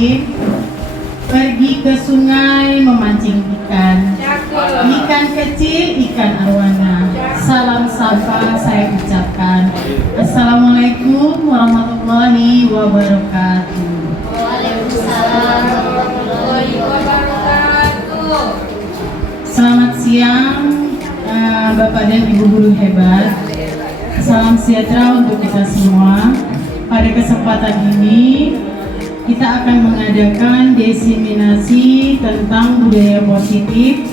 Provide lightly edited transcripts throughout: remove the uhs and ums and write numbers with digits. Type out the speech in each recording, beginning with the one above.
Bismillahirrahmanirrahim. Pergi ke sungai memancing ikan. Ikan kecil, ikan arwana. Salam sapa saya ucapkan. Assalamualaikum warahmatullahi wabarakatuh. Waalaikumsalam warahmatullahi wabarakatuh. Selamat siang Bapak dan Ibu guru hebat. Salam sejahtera untuk kita semua. Pada kesempatan ini kita akan mengadakan diseminasi tentang budaya positif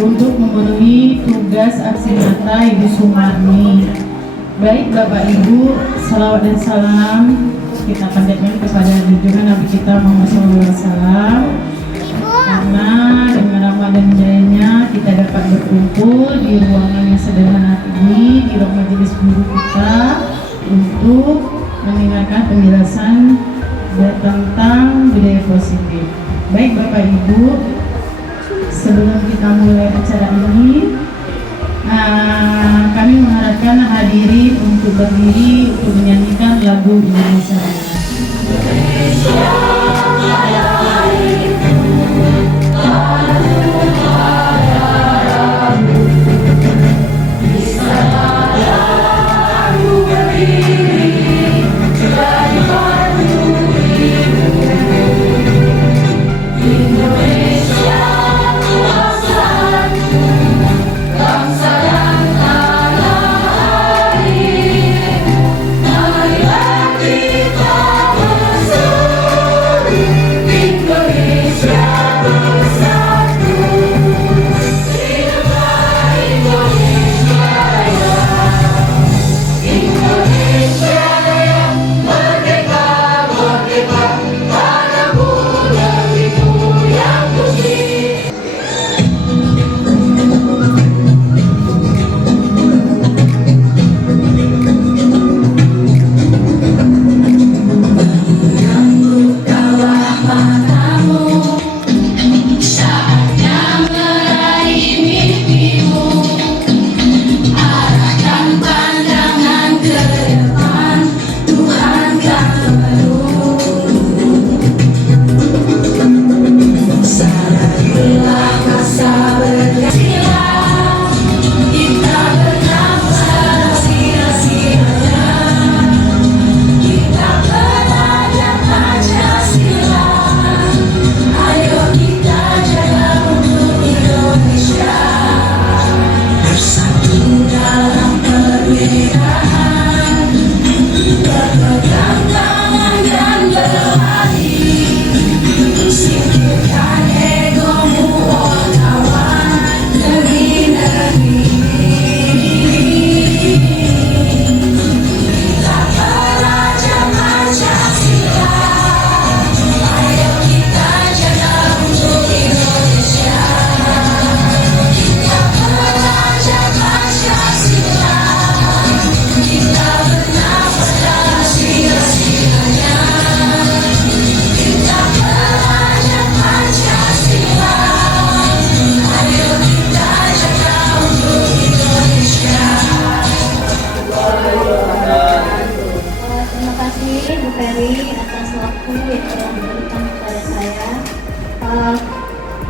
untuk memenuhi tugas aksi nyata Ibu Sumarni. Baik Bapak Ibu, salawat dan salam kita panjatkan kepada junjungan Nabi kita Muhammad SAW, karena dengan rahmat dan hidayahnya kita dapat berkumpul di ruangan yang sederhana ini, di ruang majelis guru kita untuk mendengarkan penjelasan tentang budaya positif. Baik Bapak Ibu, sebelum kita mulai acara ini, kami mengharapkan hadirin untuk berdiri untuk menyanyikan lagu Indonesia.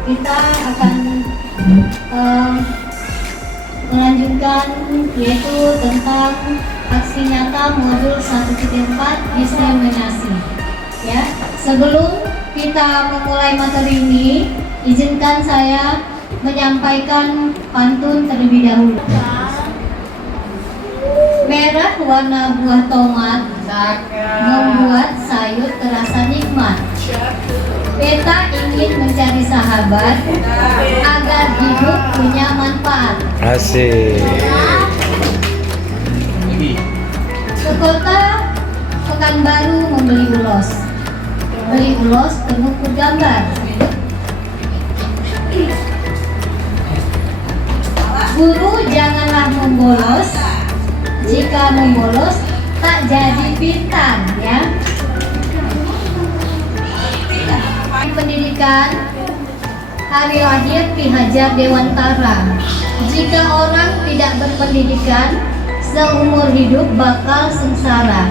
Kita akan melanjutkan, yaitu tentang aksi nyata modul 1.4 diskriminasi. Ya, sebelum kita memulai materi ini, izinkan saya menyampaikan pantun terlebih dahulu. Merah warna buah tomat membuat sayur terasa nikmat. Beta ingin mencari sahabat agar hidup punya manfaat. Asik. Ke kota Pekanbaru membeli ulos. Beli ulos pengukur gambar. Guru janganlah membolos. Jika membolos tak jadi pintar, ya. Pendidikan hari lahir Ki Hajar Dewantara. Jika orang tidak berpendidikan, seumur hidup bakal sengsara.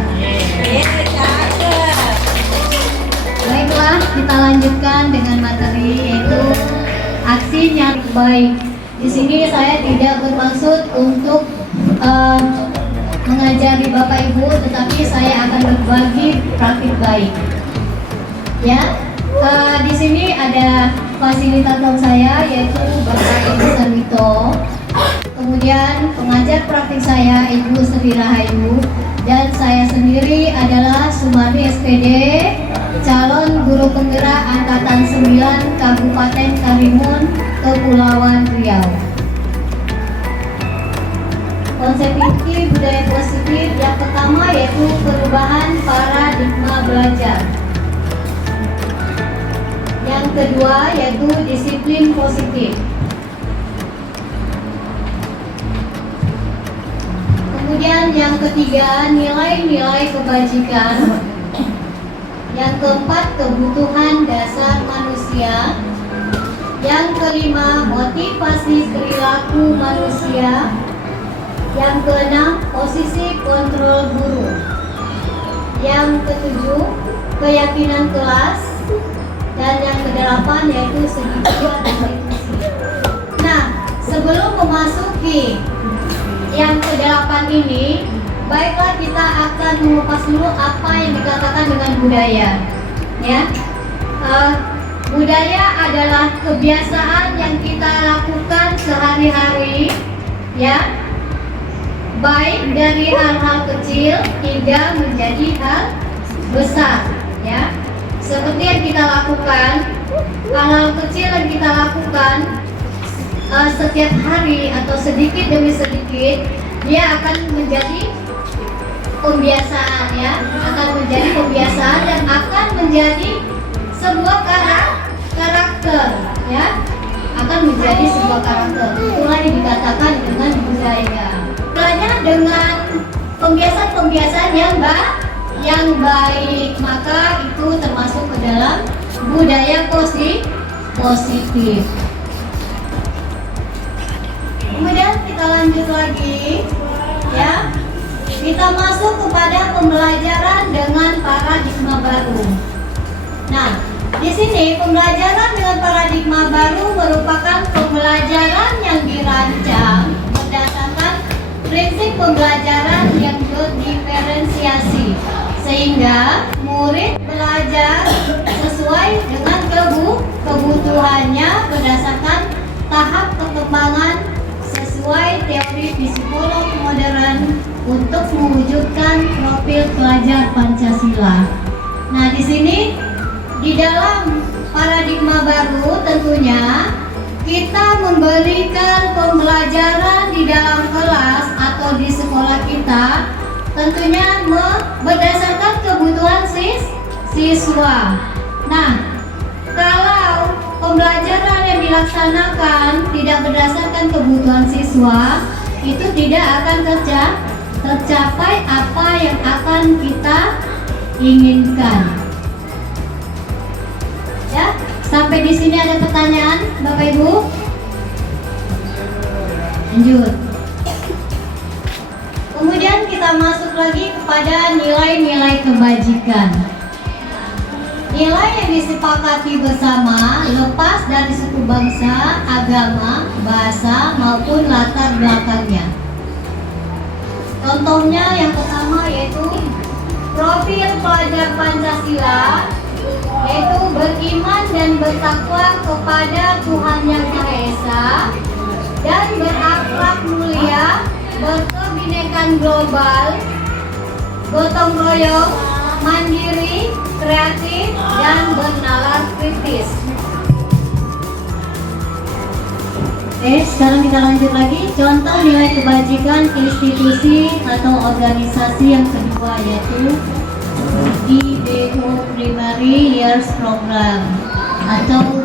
kita lanjutkan dengan materi yaitu aksi nyari baik. Di sini saya tidak bermaksud untuk mengajari Bapak Ibu, tetapi saya akan berbagi praktik baik. Ya, di sini ada fasilitator saya yaitu Bapak Ibu Sarwito. Kemudian pengajar praktik saya Ibu Sri Rahayu, dan saya sendiri adalah Sumarni SPD, calon guru penggerak Angkatan 9 Kabupaten Karimun, Kepulauan Riau. Konsep inti budaya positif yang pertama yaitu perubahan paradigma belajar. Yang kedua yaitu disiplin positif. Kemudian yang ketiga, nilai-nilai kebajikan. Yang keempat, kebutuhan dasar manusia. Yang kelima, motivasi perilaku manusia. Yang keenam, posisi kontrol guru. Yang ketujuh, keyakinan kelas. Dan yang kedelapan yaitu segitiga institusi. Nah, sebelum memasuki yang kedelapan ini, baiklah kita akan mengupas dulu apa yang dikatakan dengan budaya. Ya, budaya adalah kebiasaan yang kita lakukan sehari-hari, ya, baik dari hal-hal kecil hingga menjadi hal besar. Ya, seperti yang kita lakukan, hal-hal kecil yang kita lakukan setiap hari atau sedikit demi sedikit, dia akan menjadi pembiasaan, ya, akan menjadi pembiasaan dan akan menjadi sebuah karakter, ya, akan menjadi sebuah karakter. Itulah yang dikatakan dengan budaya. Mulanya dengan pembiasaan-pembiasaan yang baik, maka itu termasuk ke dalam budaya positif. Kemudian kita lanjut lagi, ya. Kita masuk kepada pembelajaran dengan paradigma baru. Nah, di sini pembelajaran dengan paradigma baru merupakan pembelajaran yang dirancang berdasarkan prinsip pembelajaran yang berdiferensiasi, sehingga murid belajar sesuai dengan kebutuhannya berdasarkan tahap perkembangan sesuai teori psikolog modern untuk mewujudkan profil pelajar Pancasila. Nah, di sini di dalam paradigma baru tentunya kita memberikan pembelajaran di dalam kelas atau di sekolah kita tentunya berdasarkan kebutuhan siswa. Nah, kalau pembelajaran yang dilaksanakan tidak berdasarkan kebutuhan siswa, itu tidak akan tercapai apa yang akan kita inginkan. Ya, sampai di sini ada pertanyaan, Bapak Ibu? Lanjut. Kemudian kita masuk lagi kepada nilai-nilai kebajikan. Nilai yang disepakati bersama lepas dari suku bangsa, agama, bahasa maupun latar belakangnya. Contohnya yang pertama yaitu profil pelajar Pancasila, yaitu beriman dan bertakwa kepada Tuhan Yang Maha Esa dan berakhlak mulia, berkebinekaan global, gotong royong, mandiri, kreatif, dan bernalar kritis. Oke, sekarang kita lanjut lagi. Contoh nilai kebajikan institusi atau organisasi yang kedua yaitu DBO Primary Years Program atau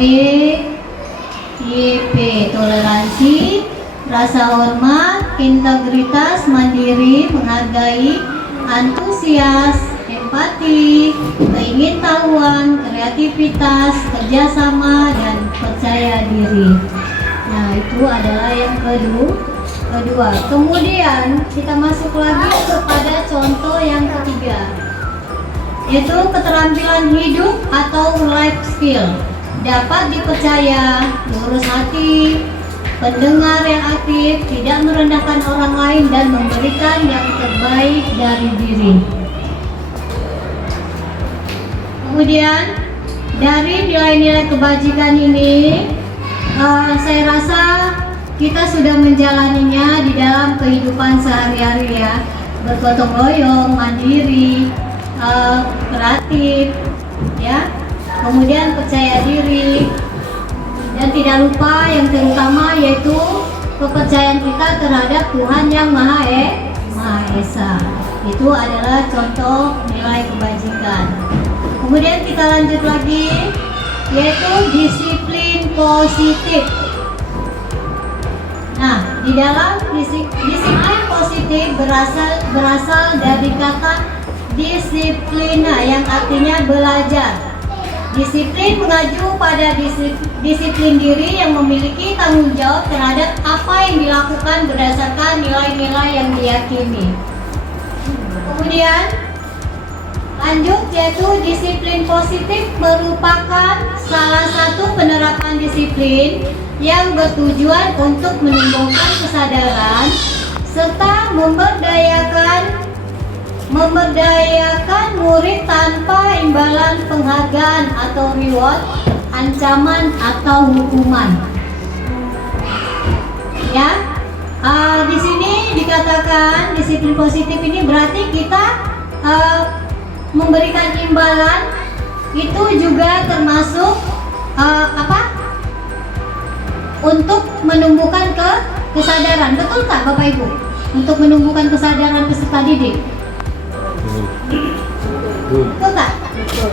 PYP, toleransi, rasa hormat, integritas, mandiri, menghargai, antusias, empati, keingintahuan, kreativitas, kerjasama, dan percaya diri. Nah, itu adalah yang kedua. Kemudian kita masuk lagi kepada contoh yang ketiga. yaitu keterampilan hidup atau life skill. Dapat dipercaya, lurus hati, pendengar yang aktif, tidak merendahkan orang lain dan memberikan yang terbaik dari diri. Kemudian dari nilai-nilai kebajikan ini, saya rasa kita sudah menjalaninya di dalam kehidupan sehari-hari ya. Bergotong royong, mandiri, kreatif, ya. Kemudian percaya diri, dan tidak lupa yang terutama yaitu kepercayaan kita terhadap Tuhan yang Maha Esa. Itu adalah contoh nilai kebajikan. Kemudian kita lanjut lagi, yaitu disiplin positif. Nah, di dalam disiplin positif berasal dari kata disiplina yang artinya belajar. Disiplin mengacu pada disiplin diri yang memiliki tanggung jawab terhadap apa yang dilakukan berdasarkan nilai-nilai yang diyakini. Kemudian lanjut, yaitu disiplin positif merupakan salah satu penerapan disiplin yang bertujuan untuk menumbuhkan kesadaran serta memberdayakan murid tanpa imbalan penghargaan atau reward, ancaman atau hukuman. Ya, di sini dikatakan disiplin positif ini berarti kita memberikan imbalan itu juga termasuk untuk menumbuhkan kesadaran. Betul tak Bapak Ibu? Untuk menumbuhkan kesadaran peserta didik. Betul tak? Betul.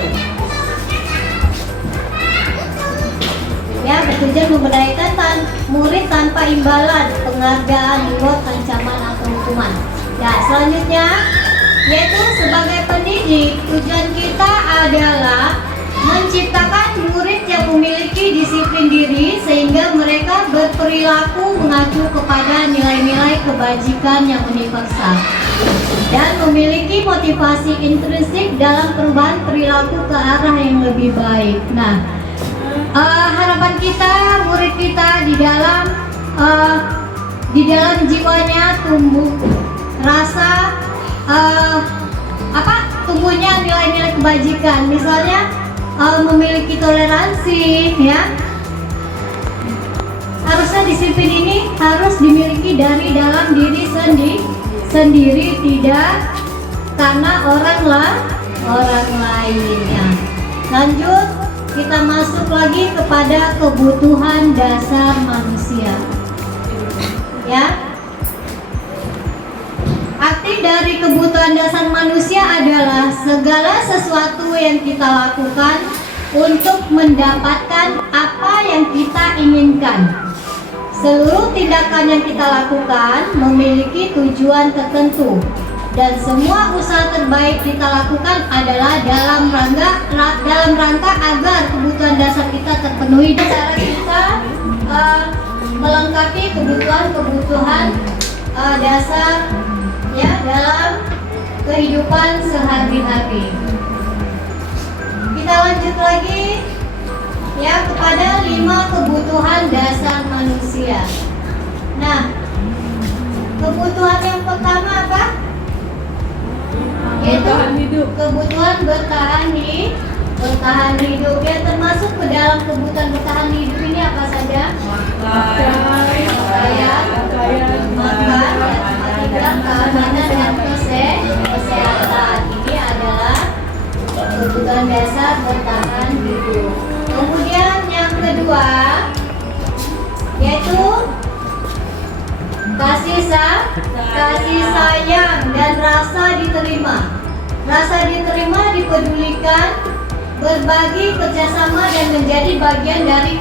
Ya, bertujuan memberdayakan murid tanpa imbalan, penghargaan, reward, ancaman atau hukuman. Nah, selanjutnya yaitu sebagai pendidik, tujuan kita adalah menciptakan murid yang memiliki disiplin diri sehingga mereka berperilaku mengacu kepada nilai-nilai kebajikan yang universal dan memiliki motivasi intrinsik dalam perubahan perilaku ke arah yang lebih baik. Nah, harapan kita, murid kita di dalam jiwanya tumbuh rasa tumbuhnya nilai-nilai kebajikan, misalnya memiliki toleransi, ya. Harusnya disiplin ini harus dimiliki dari dalam diri sendiri, tidak karena orang lainnya. Lanjut, kita masuk lagi kepada kebutuhan dasar manusia, ya. Arti dari kebutuhan dasar manusia adalah segala sesuatu yang kita lakukan untuk mendapatkan apa yang kita inginkan. Seluruh tindakan yang kita lakukan memiliki tujuan tertentu, dan semua usaha terbaik kita lakukan adalah dalam rangka agar kebutuhan dasar kita terpenuhi. Cara kita melengkapi kebutuhan dasar, ya, dalam kehidupan sehari-hari. Kita lanjut lagi, ya, kepada 5 kebutuhan dasar manusia. Nah, kebutuhan yang pertama apa? Yaitu kebutuhan bertahan hidup. Ya, termasuk ke dalam kebutuhan bertahan hidup ini apa saja? Makan, keamanan dan kesehatan. Ini adalah kebutuhan dasar bertahan hidup. Kemudian yang kedua yaitu kasih sayang dan rasa diterima. Rasa diterima, dipedulikan, berbagi, kerjasama, dan menjadi bagian dari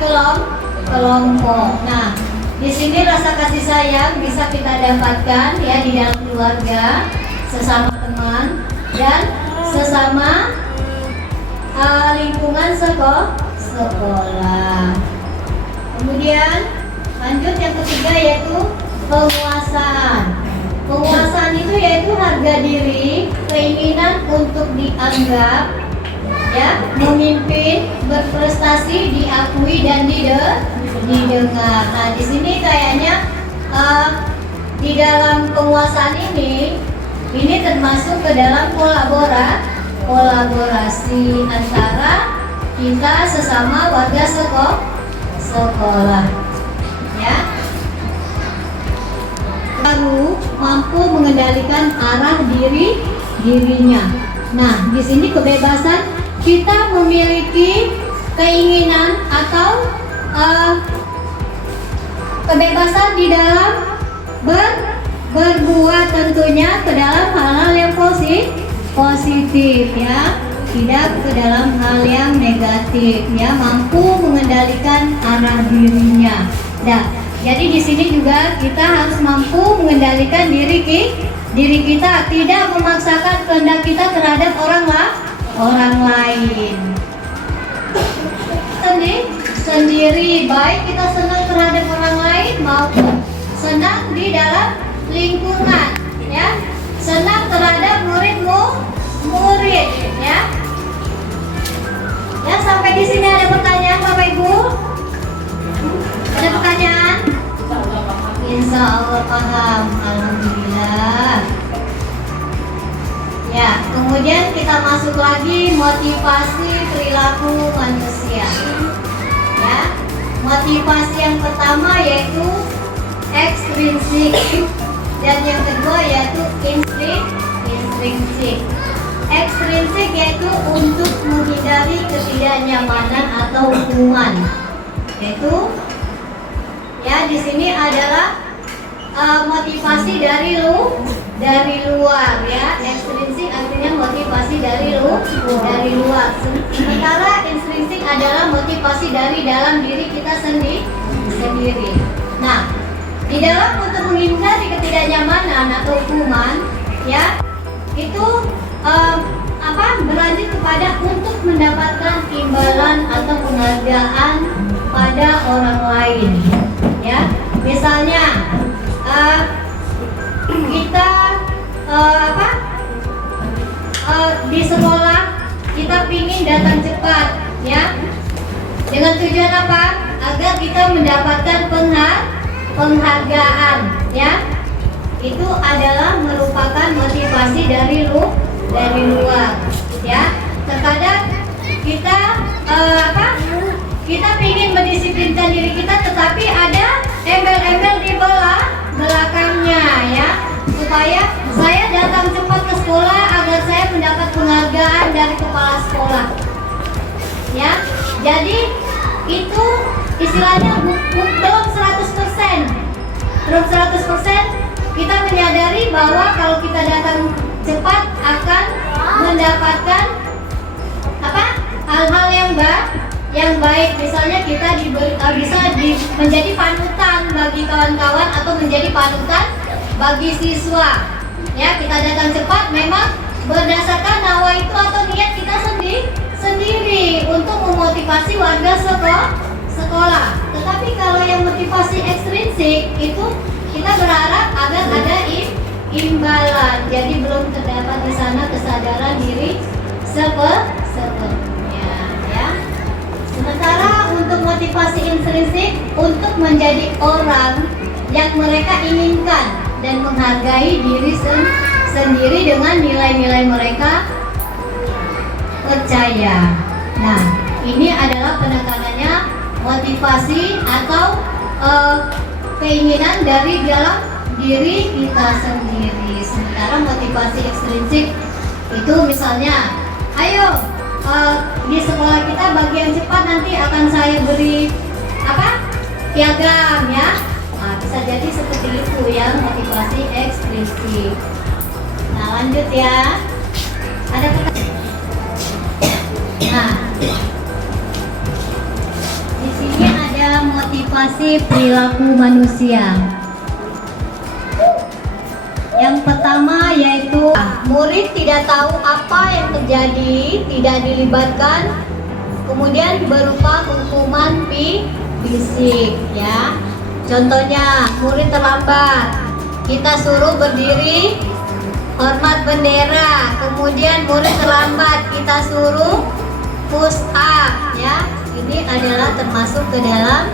kelompok. Nah, di sini rasa kasih sayang bisa kita dapatkan, ya, di dalam keluarga, sesama teman, dan sesama lingkungan sekolah. Kemudian lanjut yang ketiga yaitu penguasaan. Penguasaan itu yaitu harga diri, keinginan untuk untuk dianggap, ya, memimpin, berprestasi, diakui dan didengar. Nah, di sini kayaknya di dalam penguasaan ini termasuk ke dalam kolaborasi antara kita sesama warga sekolah, ya. Baru mampu mengendalikan arah dirinya. Nah, di sini kebebasan, kita memiliki keinginan atau kebebasan di dalam berbuat tentunya ke dalam hal-hal yang positif, ya, tidak ke dalam hal yang negatif, ya, mampu mengendalikan arah dirinya. Nah, jadi di sini juga kita harus mampu mengendalikan diri kita, tidak memaksakan kehendak kita terhadap orang lain. Sendiri, baik kita senang terhadap orang lain maupun senang di dalam lingkungan, ya, senang terhadap murid, ya. Ya, sampai di sini ada pertanyaan Bapak Ibu? Ada pertanyaan? Insya Allah paham, alhamdulillah. Ya, kemudian kita masuk lagi motivasi perilaku manusia. Ya, motivasi yang pertama yaitu ekstrinsik dan yang kedua yaitu intrinsik. Ekstrinsik yaitu untuk menghindari ketidaknyamanan atau hukuman. Yaitu, ya, di sini adalah motivasi dari luar, ya. Ekstrinsik artinya motivasi dari luar. Sementara intrinsik adalah motivasi dari dalam diri kita sendiri. Nah, di dalam untuk menghindari ketidaknyamanan atau hukuman, ya, itu berlanjut kepada untuk mendapatkan imbalan atau penghargaan pada orang lain, ya. Misalnya kita di sekolah kita ingin datang cepat, ya, dengan tujuan apa? Agar kita mendapatkan penghargaan, ya. Itu adalah merupakan motivasi dari luar, ya. Terkadang kita kita ingin mendisiplinkan diri kita, tetapi ada embel-embel di belakangnya, ya, supaya saya datang cepat ke sekolah agar saya mendapat penghargaan dari kepala sekolah, ya. Jadi itu istilahnya belum 100%. Belum 100% kita menyadari bahwa kalau kita datang cepat akan mendapatkan hal-hal yang baik. Misalnya kita bisa menjadi panutan bagi kawan-kawan atau menjadi panutan bagi siswa, ya. Kita datang cepat memang berdasarkan nawa itu atau niat kita sendiri untuk memotivasi warga sekolah. Tetapi kalau yang motivasi ekstrinsik itu kita berharap agar ada imbalan. Jadi belum terdapat di sana kesadaran diri sepenuhnya, ya. Sementara untuk motivasi intrinsik untuk menjadi orang yang mereka inginkan dan menghargai diri sendiri dengan nilai-nilai mereka percaya. Nah, ini adalah penekanannya motivasi atau keinginan dari dalam diri kita sendiri. Sementara motivasi ekstrinsik itu misalnya, ayo di sekolah kita bagian cepat nanti akan saya beri piagam, ya. Nah, bisa jadi seperti itu ya motivasi ekstrinsik. Nah, lanjut ya. Ada pertanyaan? Nah, di sini ada motivasi perilaku manusia. Yang pertama yaitu murid tidak tahu apa yang terjadi, tidak dilibatkan, kemudian berupa hukuman fisik, ya. Contohnya murid terlambat, kita suruh berdiri hormat bendera. Kemudian murid terlambat, kita suruh push up, ya. Ini adalah termasuk ke dalam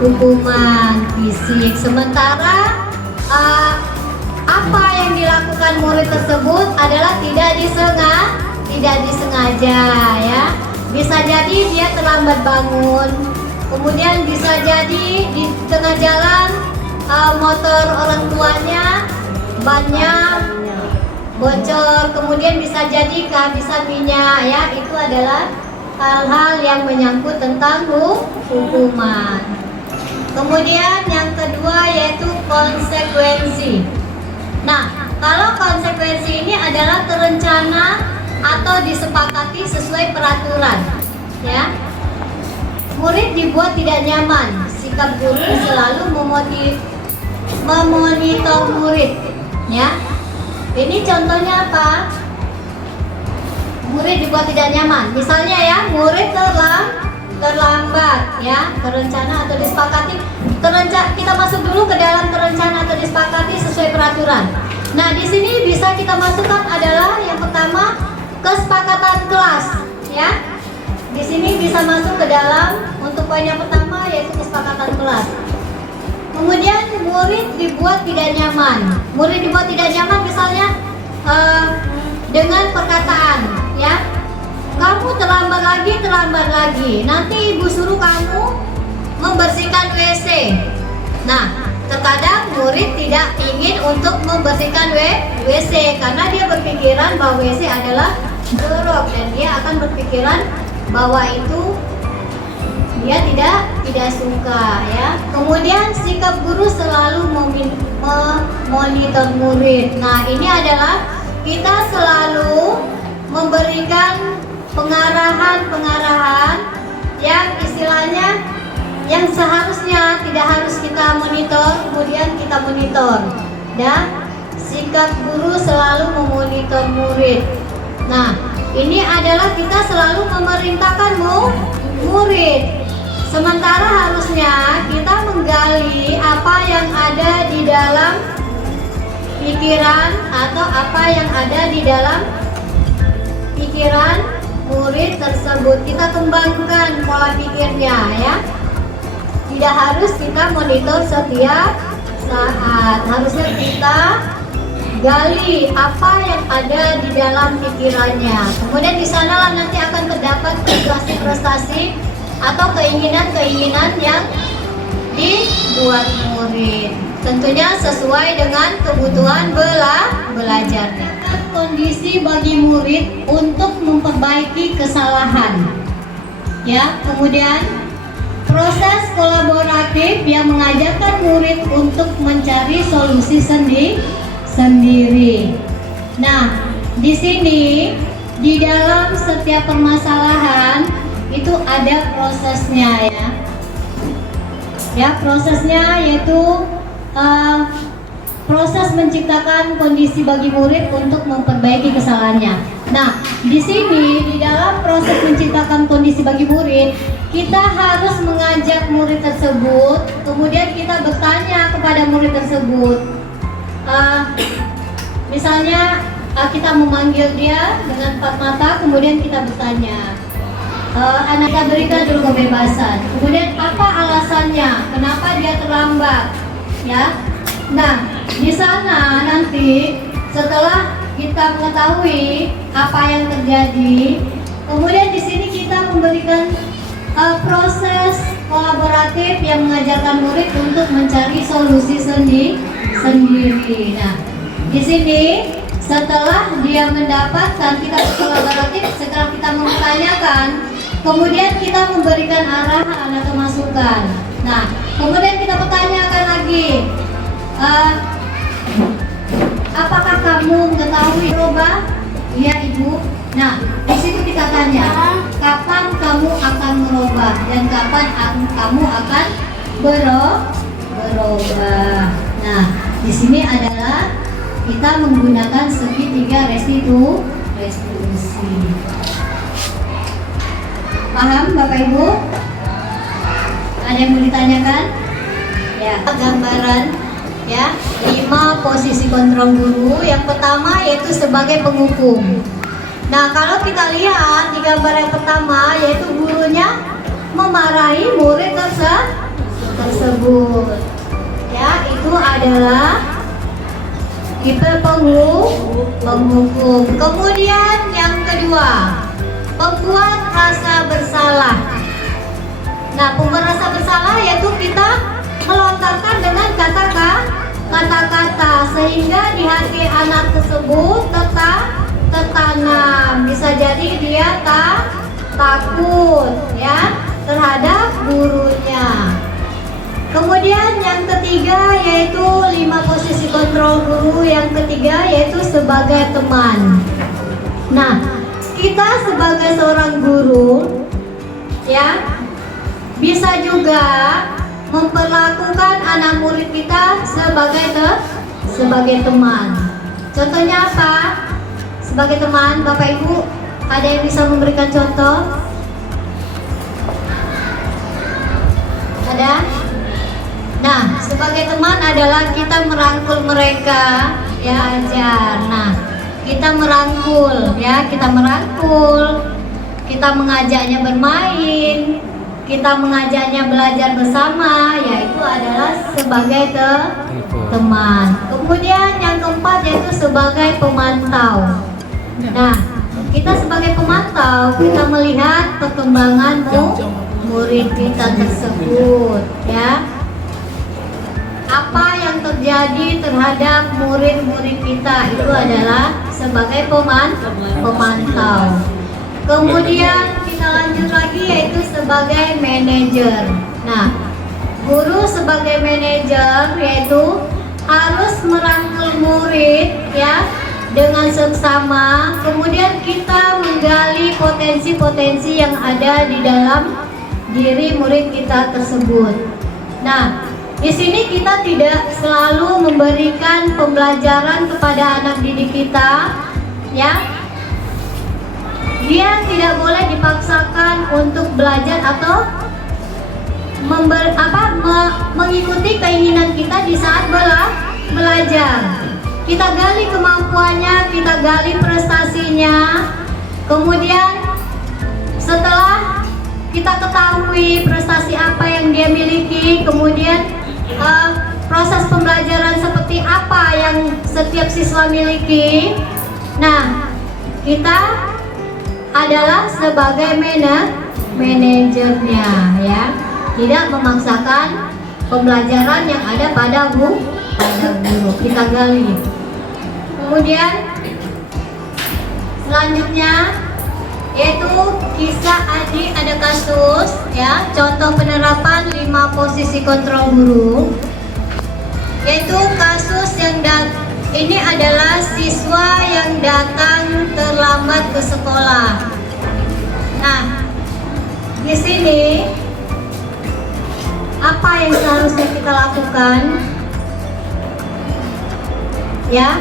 hukuman fisik. Sementara apa yang dilakukan murid tersebut adalah tidak disengaja, ya. Bisa jadi dia terlambat bangun, kemudian bisa jadi di tengah jalan motor orang tuanya bannya bocor, kemudian bisa jadi kehabisan minyak, ya. Itu adalah hal-hal yang menyangkut tentang hukuman. Kemudian yang kedua yaitu konsekuensi. Nah, kalau konsekuensi ini adalah terencana atau disepakati sesuai peraturan, ya. Murid dibuat tidak nyaman, sikap guru selalu memonitor murid, ya. Ini contohnya apa? Murid dibuat tidak nyaman. Misalnya ya, murid terlambat, ya, terencana atau disepakati. Kita masuk dulu ke dalam terencana atau disepakati sesuai peraturan. Nah, di sini bisa kita masukkan adalah yang pertama kesepakatan kelas, ya. Di sini bisa masuk ke dalam untuk poin yang pertama yaitu kesepakatan kelas. Kemudian murid dibuat tidak nyaman. Murid dibuat tidak nyaman misalnya dengan perkataan, ya. Kamu terlambat lagi. Nanti ibu suruh kamu membersihkan WC. Nah, terkadang murid tidak ingin untuk membersihkan WC karena dia berpikiran bahwa WC adalah jorok dan dia akan berpikiran bahwa itu dia tidak suka, ya. Kemudian sikap guru selalu memonitor murid. Nah, ini adalah kita selalu memberikan pengarahan yang istilahnya yang seharusnya tidak harus kita monitor, kemudian kita monitor. Dan sikap guru selalu memonitor murid. Nah, ini adalah kita selalu memerintahkan murid. Sementara harusnya kita menggali apa yang ada di dalam pikiran atau apa yang ada di dalam pikiran murid tersebut. Kita kembangkan pola pikirnya, ya. Tidak harus kita monitor setiap saat. Harusnya kita gali apa yang ada di dalam pikirannya. Kemudian di sanalah nanti akan terdapat prestasi-prestasi atau keinginan-keinginan yang dibuat murid. Tentunya sesuai dengan kebutuhan belajarnya. Kondisi bagi murid untuk memperbaiki kesalahan, ya. Kemudian proses kolaboratif yang mengajarkan murid untuk mencari solusi sendiri. Nah, di sini di dalam setiap permasalahan itu ada prosesnya, ya. Ya, prosesnya yaitu proses menciptakan kondisi bagi murid untuk memperbaiki kesalahannya. Nah, di sini di dalam proses menciptakan kondisi bagi murid, kita harus mengajak murid tersebut, kemudian kita bertanya kepada murid tersebut. Misalnya kita memanggil dia dengan empat mata, kemudian kita bertanya. Anak kita berikan dulu kebebasan. Kemudian apa alasannya? Kenapa dia terlambat? Ya. Nah, di sana nanti setelah kita mengetahui apa yang terjadi, kemudian di sini kita memberikan proses kolaboratif yang mengajarkan murid untuk mencari solusi sendiri. Nah, di sini setelah dia mendapatkan, kita kolaboratif, setelah kita mempertanyakan, kemudian kita memberikan arahan atau masukan. Nah, kemudian kita pertanyakan lagi, apakah kamu mengetahui merubah? Iya, Ibu. Nah, di situ kita tanya, kapan kamu akan merubah dan kapan kamu akan berubah. Nah, di sini adalah kita menggunakan segitiga restitusi. Paham, Bapak Ibu? Ada yang mau ditanyakan? Ya, gambaran Ya, 5 posisi kontrol guru. Yang pertama yaitu sebagai penghukum. Nah, kalau kita lihat di gambar yang pertama, yaitu gurunya memarahi murid tersebut. Ya, itu adalah tipe penghukum. Kemudian yang kedua, pembuat rasa bersalah. Nah, pembuat rasa bersalah yaitu kita melontarkan dengan kata-kata sehingga di hati anak tersebut tertanam. Bisa jadi dia takut ya terhadap gurunya. Kemudian yang ketiga yaitu 5 posisi kontrol guru. Yang ketiga yaitu sebagai teman. Nah, kita sebagai seorang guru ya bisa juga memperlakukan anak murid kita sebagai teman. Contohnya apa? Sebagai teman, Bapak Ibu, ada yang bisa memberikan contoh? Ada? Nah, sebagai teman adalah kita merangkul mereka, ya ajar. Nah, kita merangkul, kita mengajaknya bermain, kita mengajaknya belajar bersama, yaitu adalah sebagai teman. Kemudian yang keempat yaitu sebagai pemantau. Nah, kita sebagai pemantau, kita melihat perkembangan murid kita tersebut, ya. Apa yang terjadi terhadap murid-murid kita itu adalah sebagai pemantau. Kemudian kita lanjut lagi yaitu sebagai manajer. Nah, guru sebagai manajer yaitu harus merangkul murid ya dengan seksama. Kemudian kita menggali potensi-potensi yang ada di dalam diri murid kita tersebut. Nah, di sini kita tidak selalu memberikan pembelajaran kepada anak didik kita, ya. Dia tidak boleh dipaksakan untuk belajar atau mengikuti keinginan kita di saat belajar. Kita gali kemampuannya, kita gali prestasinya. Kemudian setelah kita ketahui prestasi apa yang dia miliki, kemudian proses pembelajaran seperti apa yang setiap siswa miliki. Nah, kita adalah sebagai manajernya, ya, tidak memaksakan pembelajaran yang ada pada guru. Kita gali. Kemudian selanjutnya yaitu kisah ada kasus, ya, contoh penerapan 5 posisi kontrol guru, yaitu kasus yang ini adalah siswa yang datang terlambat ke sekolah. Nah, di sini apa yang seharusnya kita lakukan? Ya,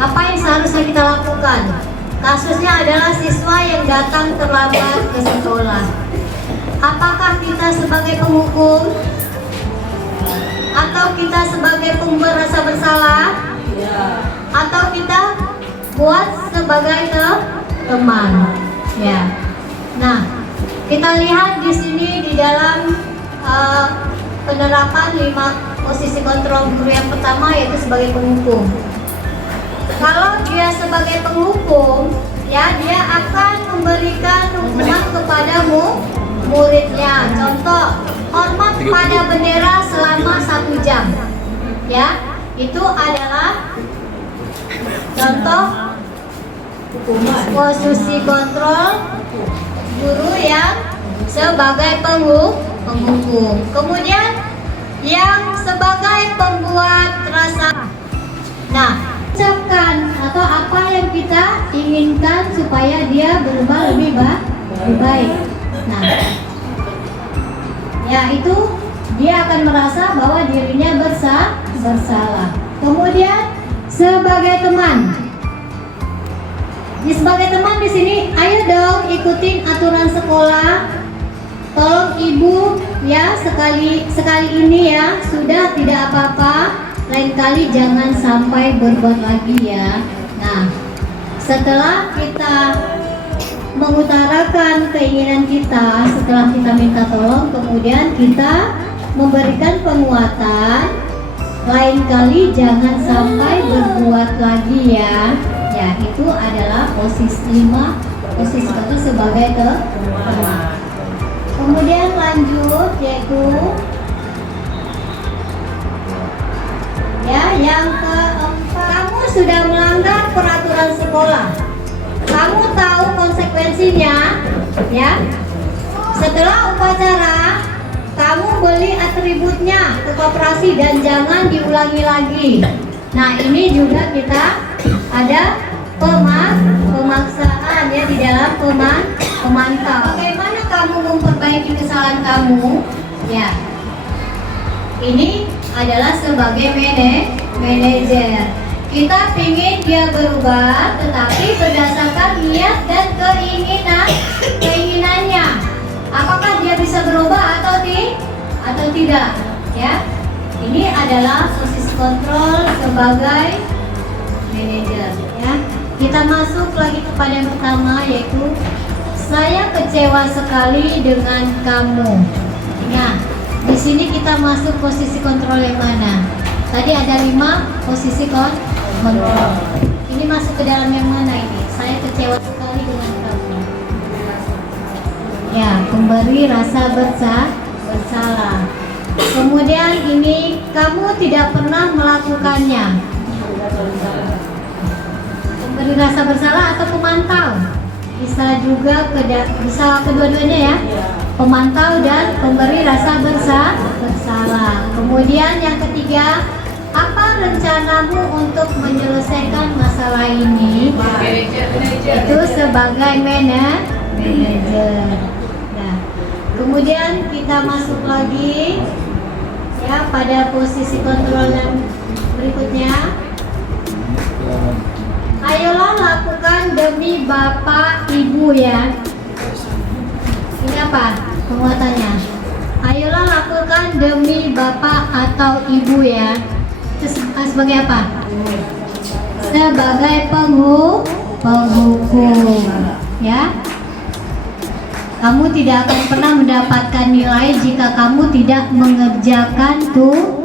apa yang seharusnya kita lakukan? Kasusnya adalah siswa yang datang terlambat ke sekolah. Apakah kita sebagai penghukum? Atau kita sebagai pembuat rasa bersalah? Atau kita buat sebagai teman? Ya. Nah, kita lihat di sini di dalam penerapan 5 posisi kontrol guru yang pertama yaitu sebagai penghukum. Kalau dia sebagai penghukum, ya, dia akan memberikan hukuman kepada muridnya. Contoh, hormat pada bendera selama 1 jam. Ya, itu adalah contoh posisi kontrol guru yang sebagai penghukum. Kemudian yang sebagai pembuat rasa. Nah, ucapkan atau apa yang kita inginkan supaya dia berubah lebih baik. Nah, ya, itu dia akan merasa bahwa dirinya bersalah. Kemudian sebagai teman. Sebagai teman di sini, ayo dong ikutin aturan sekolah. tolong ibu ya, sekali ini ya, sudah tidak apa-apa, lain kali jangan sampai berbuat lagi ya. Nah, setelah kita mengutarakan keinginan kita, setelah kita minta tolong, kemudian kita memberikan penguatan, lain kali jangan sampai berbuat lagi ya. Ya, itu adalah posisi 5, posisi itu sebagai teman. Kemudian lanjut, yaitu ya, yang keempat, kamu sudah melanggar peraturan sekolah. Kamu tahu konsekuensinya ya. Setelah upacara, kamu beli atributnya ke koperasi dan jangan diulangi lagi. Nah, ini juga kita ada pemaksaan ya di dalam pemantau. Bagaimana kamu memperbaiki kesalahan kamu? Ya, ini adalah sebagai manajer. Kita ingin dia berubah, tetapi berdasarkan niat dan keinginannya. Apakah dia bisa berubah atau tidak? Ya, ini adalah posisi kontrol sebagai manajer. Ya, kita masuk lagi kepada yang pertama, yaitu saya kecewa sekali dengan kamu. Nah, di sini kita masuk posisi kontrol yang mana? Tadi ada 5 posisi kontrol. Ini masuk ke dalam yang mana ini? Saya kecewa sekali dengan kamu. Ya, pemberi rasa bersalah. Kemudian ini kamu tidak pernah melakukannya. Pemberi rasa bersalah atau pemantau? Bisa juga bisa kedua-duanya ya. Pemantau dan pemberi rasa bersalah. Kemudian yang ketiga, apa rencanamu untuk menyelesaikan masalah ini? Itu sebagai manajer. Nah, kemudian kita masuk lagi ya pada posisi kontrol yang berikutnya. Ayolah lakukan demi bapak ibu ya. Ini apa penguatannya? Ayolah lakukan demi bapak atau ibu ya. Sebagai apa? Sebagai penghukum ya. Kamu tidak akan pernah mendapatkan nilai jika kamu tidak mengerjakan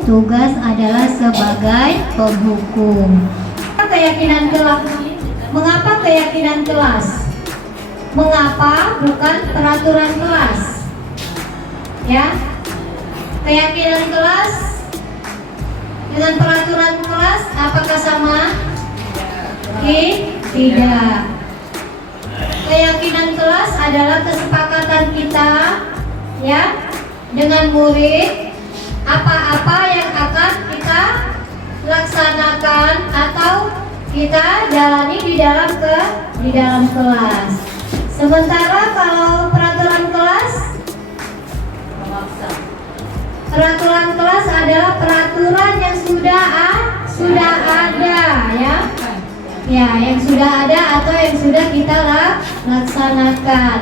tugas adalah sebagai penghukum. Keyakinan kelas. Mengapa keyakinan kelas? Mengapa bukan peraturan kelas? Ya. Keyakinan kelas dengan peraturan kelas apakah sama? Tidak. Keyakinan kelas adalah kesepakatan kita ya dengan murid, apa-apa yang akan kita laksanakan atau kita jalani di dalam kelas. Sementara kalau peraturan kelas adalah peraturan yang sudah ada ya. Ya, yang sudah ada atau yang sudah kita laksanakan.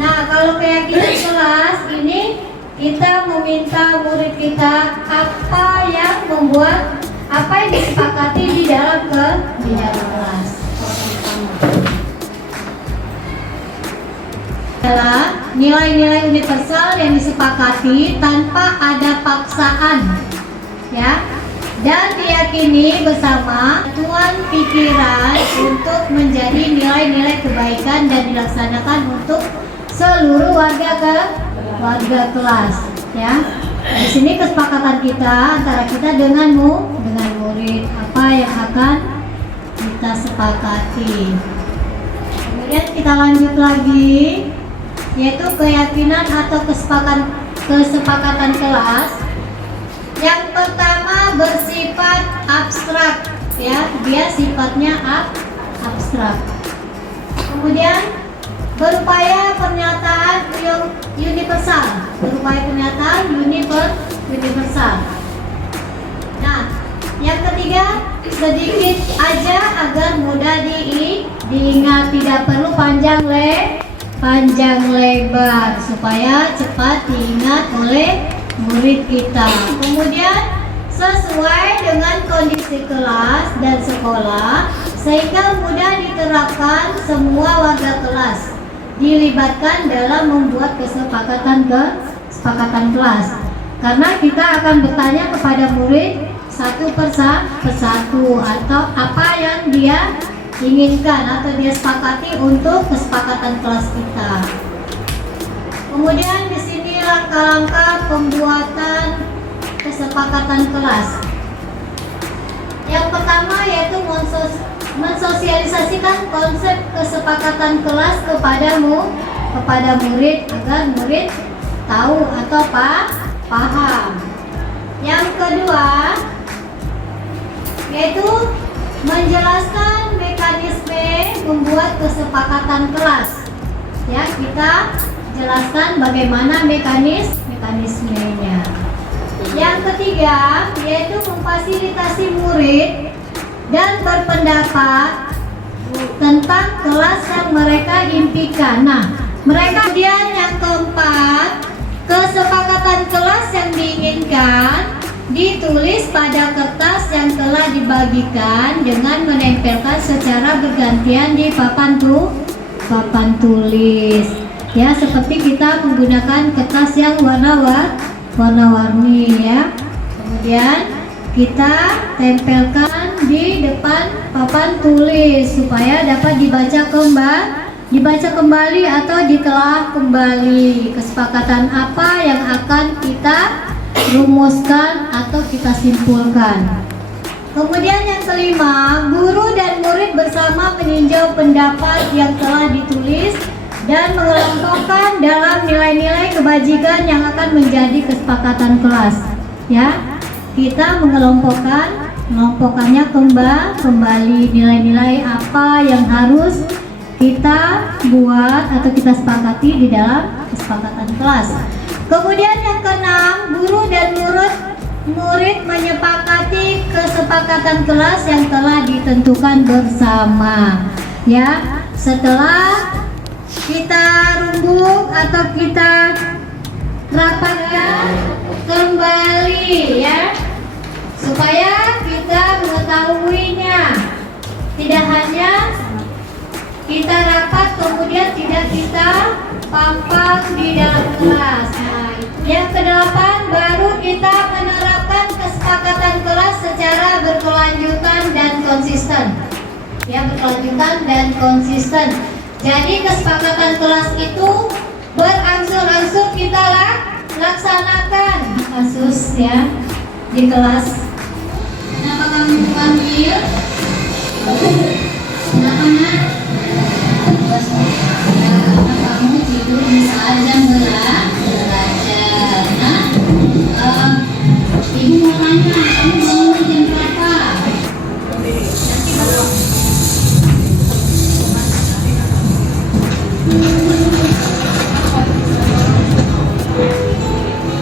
Nah, kalau keyakinan kelas ini kita meminta murid kita apa yang disepakati di dalam kelas. Adalah nilai-nilai universal yang disepakati tanpa ada paksaan, ya, dan diyakini bersama tuan pikiran untuk menjadi nilai-nilai kebaikan dan dilaksanakan untuk seluruh warga kelas, ya. Di sini kesepakatan kita antara kita dengan murid apa yang akan kita sepakati. Kemudian kita lanjut lagi, yaitu keyakinan atau kesepakatan kelas. Yang pertama bersifat abstrak, ya, dia sifatnya abstrak. Kemudian berupaya pernyataan universal, universal. Nah, yang ketiga sedikit aja agar mudah diingat, tidak perlu panjang panjang lebar supaya cepat diingat oleh murid kita. Kemudian sesuai dengan kondisi kelas dan sekolah sehingga mudah diterapkan, semua warga kelas dilibatkan dalam membuat kesepakatan kelas. Karena kita akan bertanya kepada murid satu persatu atau apa yang dia inginkan atau dia sepakati untuk kesepakatan kelas kita. Kemudian di sini langkah-langkah pembuatan kesepakatan kelas. Yang pertama yaitu mensosialisasikan konsep kesepakatan kelas kepada murid agar murid tahu atau paham. Yang kedua yaitu menjelaskan mekanisme membuat kesepakatan kelas. Ya, kita jelaskan bagaimana mekanismenya. Yang ketiga yaitu memfasilitasi murid dan berpendapat tentang kelas yang mereka impikan. Nah, mereka kemudian yang keempat, kesepakatan kelas yang diinginkan ditulis pada kertas yang telah dibagikan dengan menempelkan secara bergantian di papan tulis. Ya, seperti kita menggunakan kertas yang warna-warni ya. Kemudian kita tempelkan di depan papan tulis supaya dapat dibaca kembali atau ditelaah kembali kesepakatan apa yang akan kita rumuskan atau kita simpulkan. Kemudian yang kelima, guru dan murid bersama meninjau pendapat yang telah ditulis dan mengelompokkan dalam nilai-nilai kebajikan yang akan menjadi kesepakatan kelas. Ya, kita mengelompokkannya kembali nilai-nilai apa yang harus kita buat atau kita sepakati di dalam kesepakatan kelas. Kemudian yang keenam, guru dan murid menyepakati kesepakatan kelas yang telah ditentukan bersama. Ya, setelah kita rembuk atau kita rapatkan kembali ya, supaya kita mengetahuinya. Tidak hanya kita rapat kemudian tidak kita pampang di dalam kelas. Nah, yang kedelapan, baru kita menerapkan kesepakatan kelas secara berkelanjutan dan konsisten. Ya, berkelanjutan dan konsisten. Jadi kesepakatan kelas itu berangsur-angsur kita laksanakan kasus ya di kelas. Kenapa kamu panggil? Kenapa nak? Karena kamu tidur bisa aja belajar. Nah, ibu mau nanya, kamu bangun jam berapa?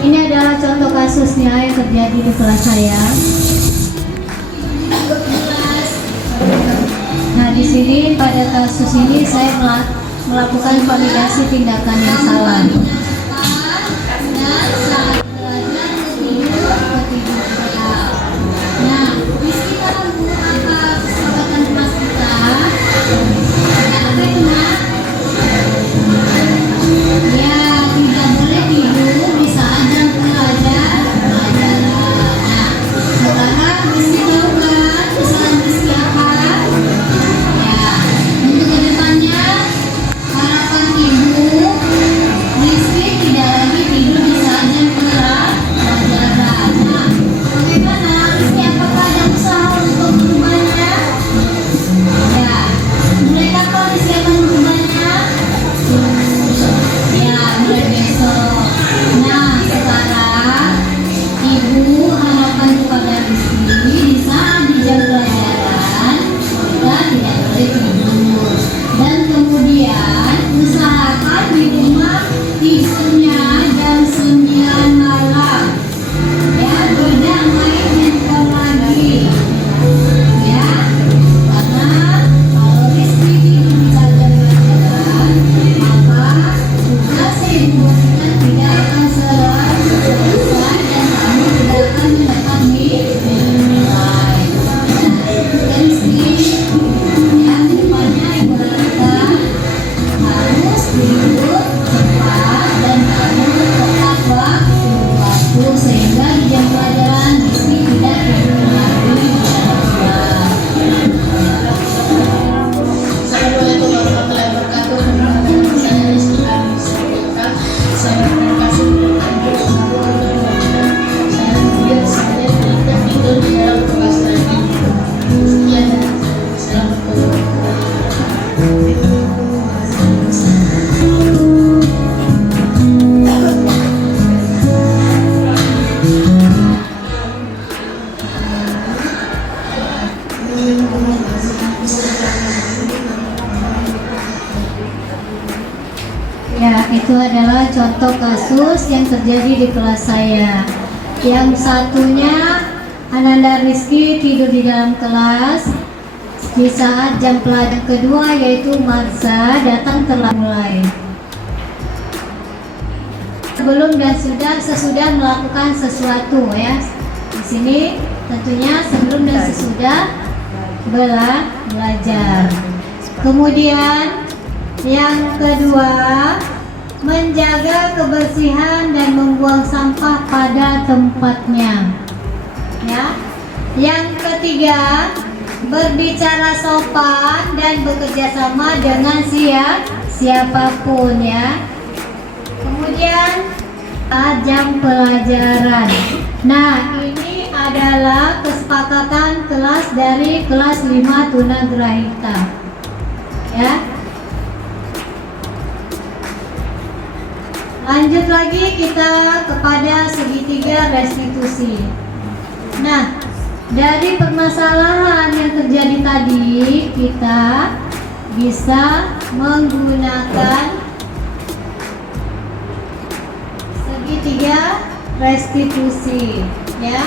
Ini adalah contoh kasusnya yang terjadi di kelas saya. Nah, di sini pada kasus ini saya melakukan validasi tindakan yang salah. Nah, di sini kalau apa kesepakatan kelas kita, apa itu nak? Ya, tidak boleh tidur di saat jam pelajaran. Nah, sekarang mesti tahu kan kesalahan mesti apa? Ya, untuk kedepannya harapan ibu Rizky tidak lagi tidur di saat jam itu adalah contoh kasus yang terjadi di kelas saya. Yang satunya, Ananda Rizky tidur di dalam kelas di saat jam pelajaran kedua, yaitu Marsha datang terlambat. Sebelum dan sesudah melakukan sesuatu ya. Di sini tentunya sebelum dan sesudah belajar. Kemudian yang kedua, menjaga kebersihan dan membuang sampah pada tempatnya. Ya. Yang ketiga, berbicara sopan dan bekerja sama dengan siapapun ya. Kemudian jam pelajaran. Nah, ini adalah kesepakatan kelas dari kelas 5 Tunagrahita. Ya. Lanjut lagi kita kepada segitiga restitusi. Nah, dari permasalahan yang terjadi tadi, kita bisa menggunakan segitiga restitusi, ya.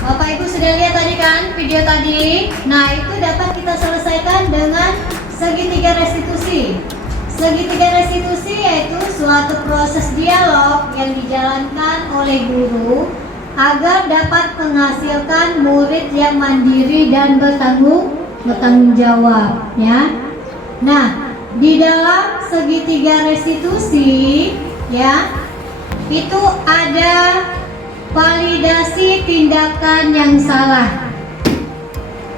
Bapak Ibu sudah lihat tadi kan video tadi? Nah, itu dapat kita selesaikan dengan segitiga restitusi. Segitiga restitusi yaitu suatu proses dialog yang dijalankan oleh guru agar dapat menghasilkan murid yang mandiri dan bertanggung jawab, ya. Nah, di dalam segitiga restitusi, ya, itu ada validasi tindakan yang salah,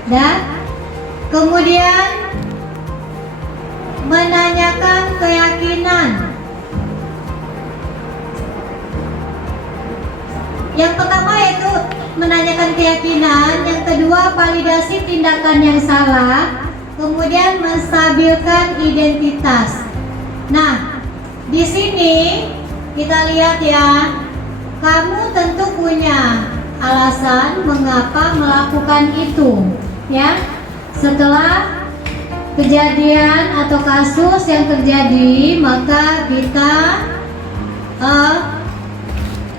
dan kemudian menanyakan keyakinan. Yang pertama yaitu menanyakan keyakinan, yang kedua validasi tindakan yang salah, kemudian menstabilkan identitas. Nah, di sini kita lihat ya, kamu tentu punya alasan mengapa melakukan itu, ya. Setelah kejadian atau kasus yang terjadi, maka kita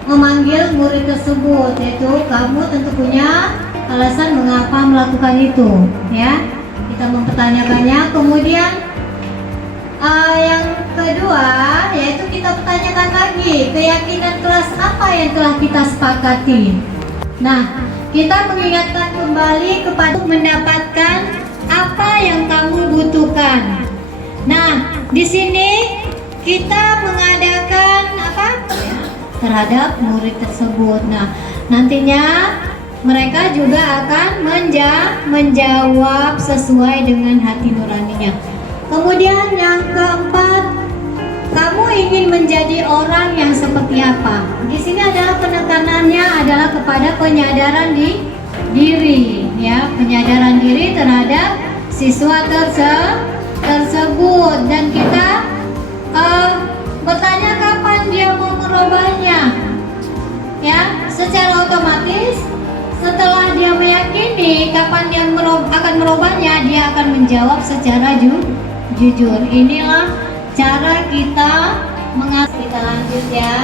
memanggil murid tersebut, yaitu kamu tentu punya alasan mengapa melakukan itu, ya. Kita mempertanyakannya. Kemudian yang kedua yaitu kita pertanyakan lagi keyakinan kelas apa yang telah kita sepakati. Nah, kita mengingatkan kembali kepada mendapatkan apa yang kamu butuhkan. Nah, di sini kita mengadakan apa? Terhadap murid tersebut. Nah, nantinya mereka juga akan menjawab sesuai dengan hati nuraninya. Kemudian yang keempat, kamu ingin menjadi orang yang seperti apa? Di sini adalah penekanannya adalah kepada penyadaran diri, ya, penyadaran diri terhadap siswa tersebut, dan kita bertanya kapan dia mau merubahnya, ya. Secara otomatis setelah dia meyakini kapan dia akan merubahnya, dia akan menjawab secara jujur. Inilah cara kita mengasih. Kita lanjut ya.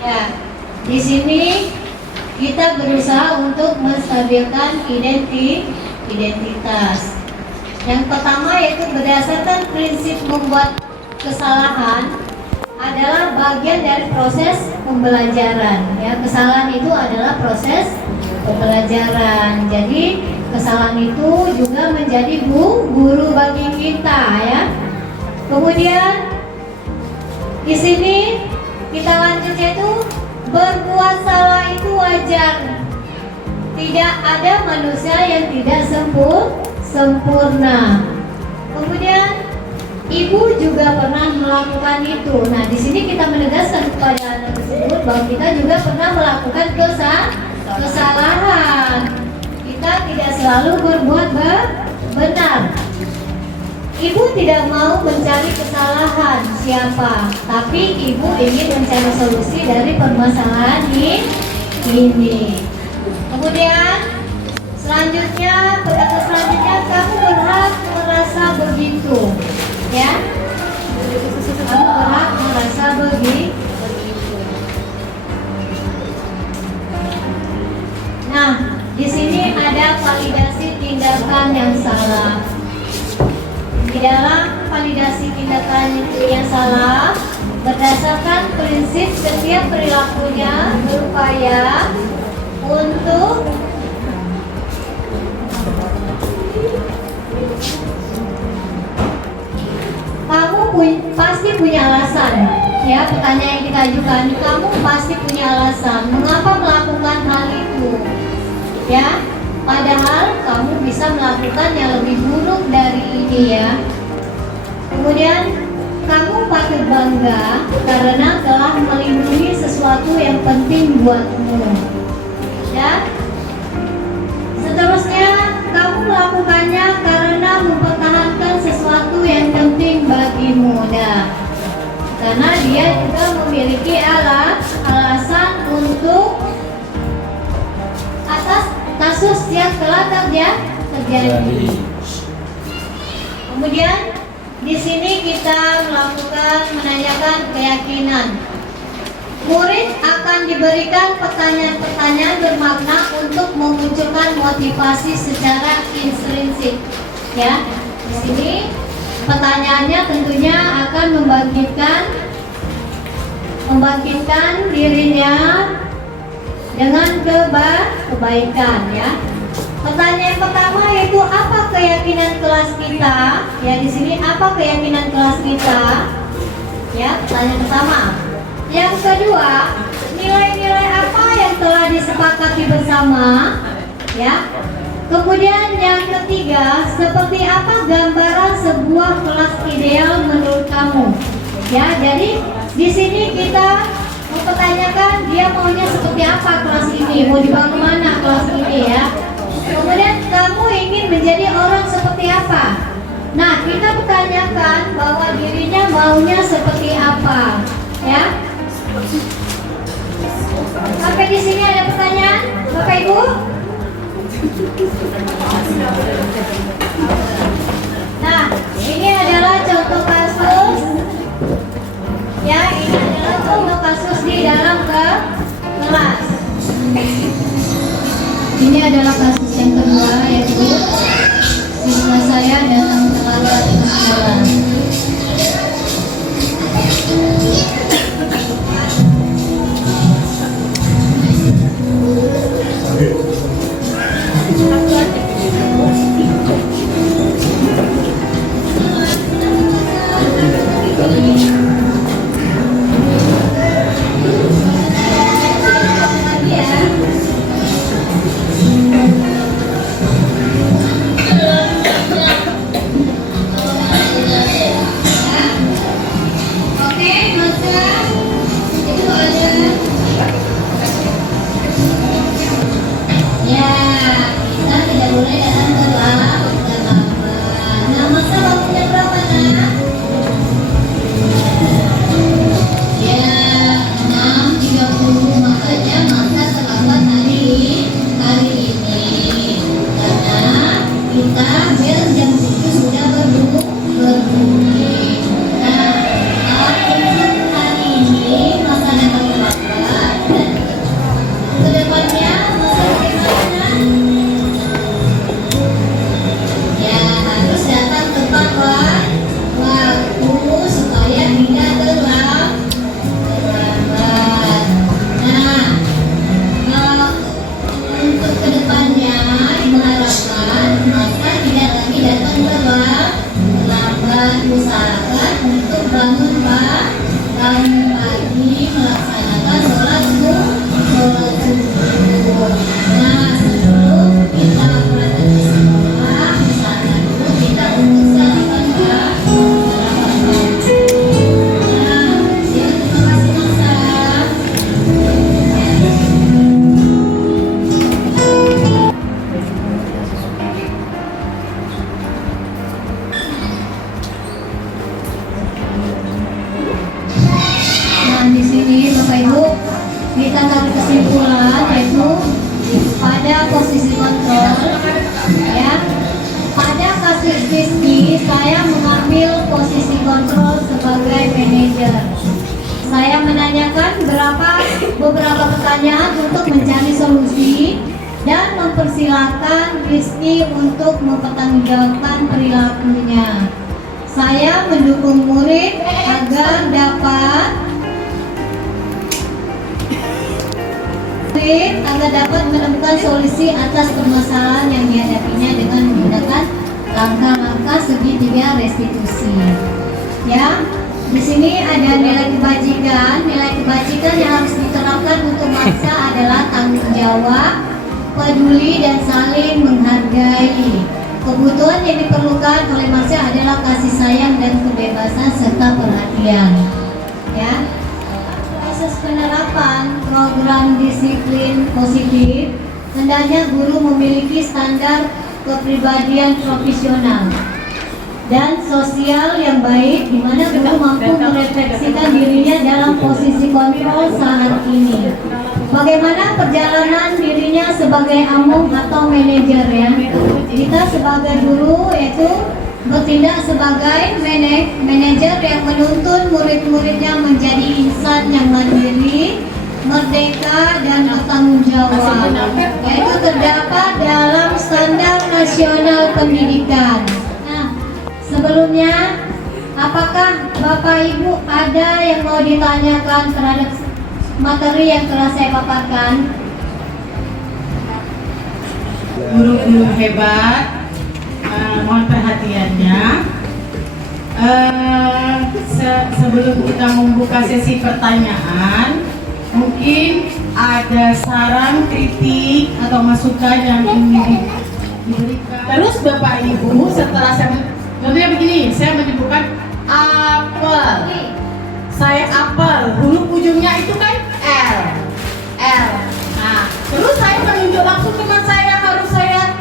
Ya, di sini kita berusaha untuk menstabilkan identitas. Yang pertama yaitu berdasarkan prinsip membuat kesalahan adalah bagian dari proses pembelajaran, ya. Kesalahan itu adalah proses pembelajaran. Jadi kesalahan itu juga menjadi guru bagi kita, ya. Kemudian di sini kita lanjut yaitu berbuat salah itu wajar. Tidak ada manusia yang tidak sempurna. Kemudian ibu juga pernah melakukan itu. Nah, di sini kita menegaskan kepada anak tersebut bahwa kita juga pernah melakukan kesalahan. Kita tidak selalu berbuat benar. Ibu tidak mau mencari kesalahan siapa, tapi ibu ingin mencari solusi dari permasalahan ini. Kemudian Selanjutnya, perkataan selanjutnya, kamu berhak merasa begitu. Ya, kamu berhak merasa begitu. Nah, di sini ada validasi tindakan yang salah. Di dalam validasi tindakan yang salah, berdasarkan prinsip setiap perilakunya berupaya untuk pasti punya alasan. Ya, pertanyaan yang kita ajukan, kamu pasti punya alasan mengapa melakukan hal itu. Ya, padahal kamu bisa melakukan yang lebih buruk dari ini ya. Kemudian kamu patut bangga karena telah melindungi sesuatu yang penting buatmu. Ya. Seterusnya, kamu melakukannya karena mempertahankan sesuatu yang penting bagimu. Nah, karena dia juga memiliki alasan untuk atas kasus yang telah terjadi. Kemudian di sini kita menanyakan keyakinan. Murid akan diberikan pertanyaan-pertanyaan bermakna untuk memunculkan motivasi secara intrinsik. Ya, di sini pertanyaannya tentunya akan membangkitkan dirinya dengan kebaikan. Ya. Pertanyaan pertama yaitu apa keyakinan kelas kita? Ya, di sini apa keyakinan kelas kita? Ya, pertanyaan pertama. Yang kedua, nilai-nilai apa yang telah disepakati bersama? Ya. Kemudian yang ketiga, seperti apa gambaran sebuah kelas ideal menurut kamu? Ya, jadi di sini kita mempertanyakan dia maunya seperti apa kelas ini, mau dibangun mana kelas ini ya. Kemudian kamu ingin menjadi orang seperti apa? Nah, kita bertanyakan bahwa dirinya maunya seperti apa, ya. Sampai di sini ada pertanyaan, Bapak Ibu? Nah, ini adalah contoh kasus. Ya, ini adalah contoh kasus di dalam kelas. Ini adalah kasus yang kedua, yaitu siswa saya datang terlambat ke sekolah. Oke, maka manajer. Saya menanyakan beberapa pertanyaan untuk mencari solusi dan mempersilahkan Rizky untuk mempertanggungjawabkan perilakunya. Saya mendukung murid agar dapat menemukan solusi atas permasalahan yang dihadapinya dengan menggunakan langkah-langkah segitiga restitusi. Ya, di sini ada nilai kebajikan. Nilai kebajikan yang harus diterapkan untuk bangsa adalah tanggung jawab, peduli dan saling menghargai. Kebutuhan yang diperlukan oleh manusia adalah kasih sayang dan kebebasan serta perhatian. Ya. Proses penerapan program disiplin positif, hendaknya guru memiliki standar kepribadian profesional dan sosial yang baik, di mana guru mampu merefleksikan dirinya dalam posisi kontrol saat ini. Bagaimana perjalanan dirinya sebagai among atau manajer ya. Kita sebagai guru yaitu bertindak sebagai manajer yang menuntun murid-muridnya menjadi insan yang mandiri, merdeka dan bertanggung jawab, yaitu terdapat dalam standar nasional pendidikan. Nah, sebelumnya apakah Bapak Ibu ada yang mau ditanyakan terhadap materi yang telah saya paparkan? Guru-guru hebat, mohon perhatiannya. Sebelum kita membuka sesi pertanyaan, mungkin ada saran, kritik atau masukan yang ingin diberikan. Terus Bapak Ibu setelah contohnya begini, saya menyebutkan apel. Saya apel, huruf ujungnya itu kan L. Nah, terus saya menunjuk langsung teman saya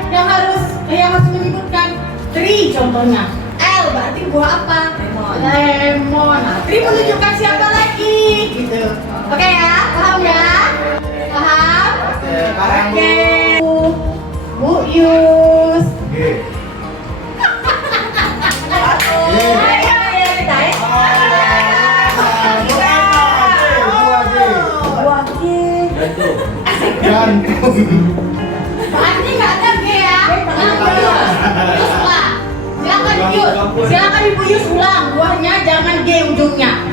yang harus menyebutkan tri contohnya. L berarti buah apa? Lemon. Nah, tri menunjukkan siapa lagi? Gitu. Oke ya, paham ya? Paham? Oke. Bu Yus. Berarti nggak ada G ya? Yus ulang. Silakan Yus. Silakan Ibu Yus ulang. Buahnya jangan G ujungnya.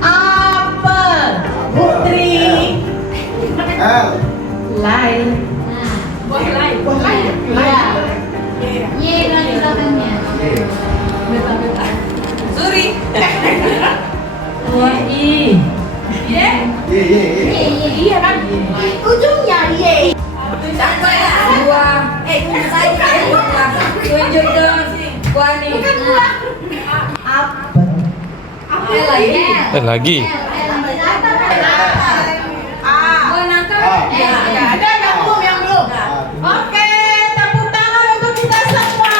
Apel. Putri. L. Lain. Buah lain. Buah lain. Y dari belakangnya. Suri. Buah I. Iya kan? Ujungnya Y. Siapa ya? Buah. Tunjuk dong. Buah nih. Bukan buah. Apel. Apel Lagi. Buah nangka. Ada yang belum? Oke, tepuk tangan untuk kita semua.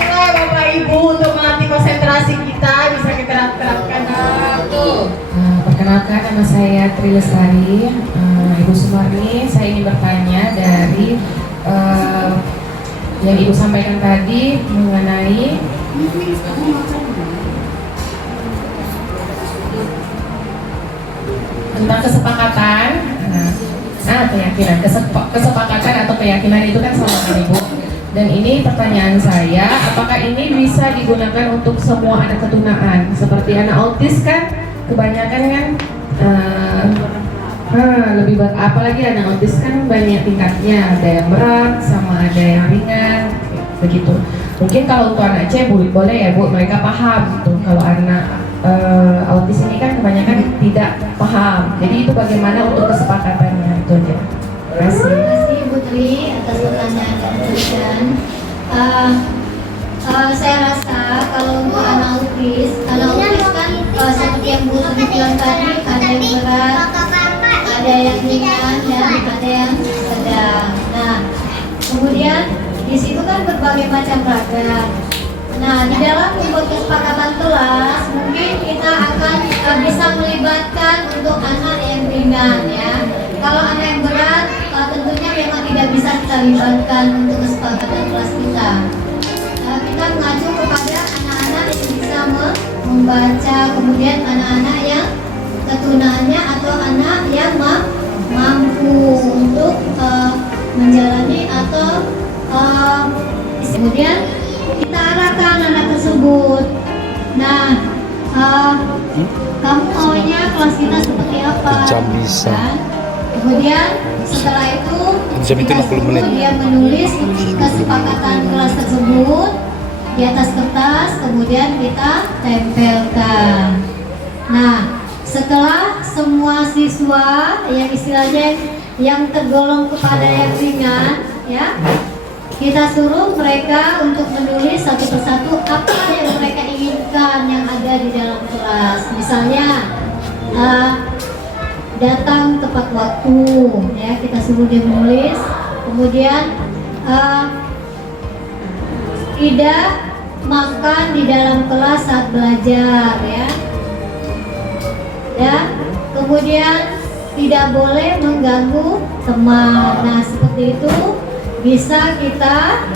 Mulai Bapak Ibu untuk melatih konsentrasi kita bisa kita terapkan. Tuh. Perkenalkan, nama saya Tri Lestari, Ibu Sumarni. Saya ingin bertanya dari yang Ibu sampaikan tadi mengenai tentang kesepakatan, keyakinan, kesepakatan atau keyakinan itu kan sama kan Ibu. Dan ini pertanyaan saya, apakah ini bisa digunakan untuk semua anak ketunaan? Seperti anak autis kan, kebanyakan kan lebih apalagi anak autis kan banyak tingkatnya, ada yang berat sama ada yang ringan, begitu. Mungkin kalau untuk anak C boleh ya Bu, mereka paham gitu. Kalau anak autis ini kan kebanyakan tidak paham. Jadi itu bagaimana untuk kesepakatannya itu aja. Terima kasih. Terima kasih Bu Tri atas pertanyaan yang diberikan. Saya rasa kalau untuk anak autis kan seperti yang Bu Tri bilang tadi, ada yang berat, ada yang ringan dan ada yang sedang. Nah, kemudian di situ kan berbagai macam ragam. Nah, di dalam membuat kesepakatan kelas, mungkin kita akan bisa melibatkan untuk anak yang ringan ya. Kalau anak yang berat, tentunya memang tidak bisa kita libatkan untuk kesepakatan kelas kita. Kita mengacu kepada anak-anak yang bisa membaca, kemudian anak-anak yang ketunaannya atau anak yang mampu untuk menjalani atau kemudian kita arahkan anak tersebut. Nah, kamu maunya kelas kita seperti apa? Jam bisa. Kan? Kemudian setelah itu Jam itu kita 60 suruh menit. dia menulis kesepakatan kelas tersebut di atas kertas, kemudian kita tempelkan. Nah, setelah semua siswa yang istilahnya yang tergolong kepada yang ringan, ya, kita suruh mereka untuk menulis satu persatu apa yang mereka inginkan yang ada di dalam kelas. Misalnya datang tepat waktu, ya, kita suruh dia menulis. Kemudian tidak makan di dalam kelas saat belajar, ya. Dan kemudian tidak boleh mengganggu teman. Nah, seperti itu bisa kita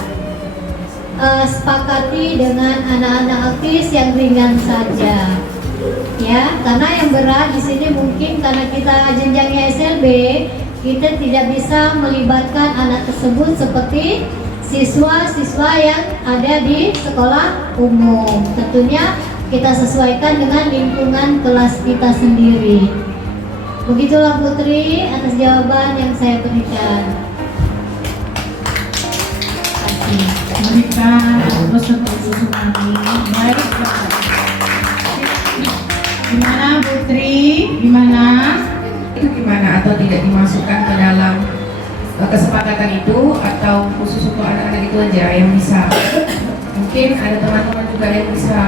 sepakati dengan anak-anak autis yang ringan saja, ya. Karena yang berat di sini mungkin karena kita jenjangnya SLB, kita tidak bisa melibatkan anak tersebut seperti siswa-siswa yang ada di sekolah umum. Tentunya kita sesuaikan dengan lingkungan kelas kita sendiri. Begitulah Putri atas jawaban yang saya berikan. Memberikan peserta Susumani. Baik, Bapak. Gimana Putri? Gimana? Itu gimana, atau tidak dimasukkan ke dalam kesepakatan itu, atau khusus untuk anak-anak itu aja yang bisa? Mungkin ada teman-teman juga yang bisa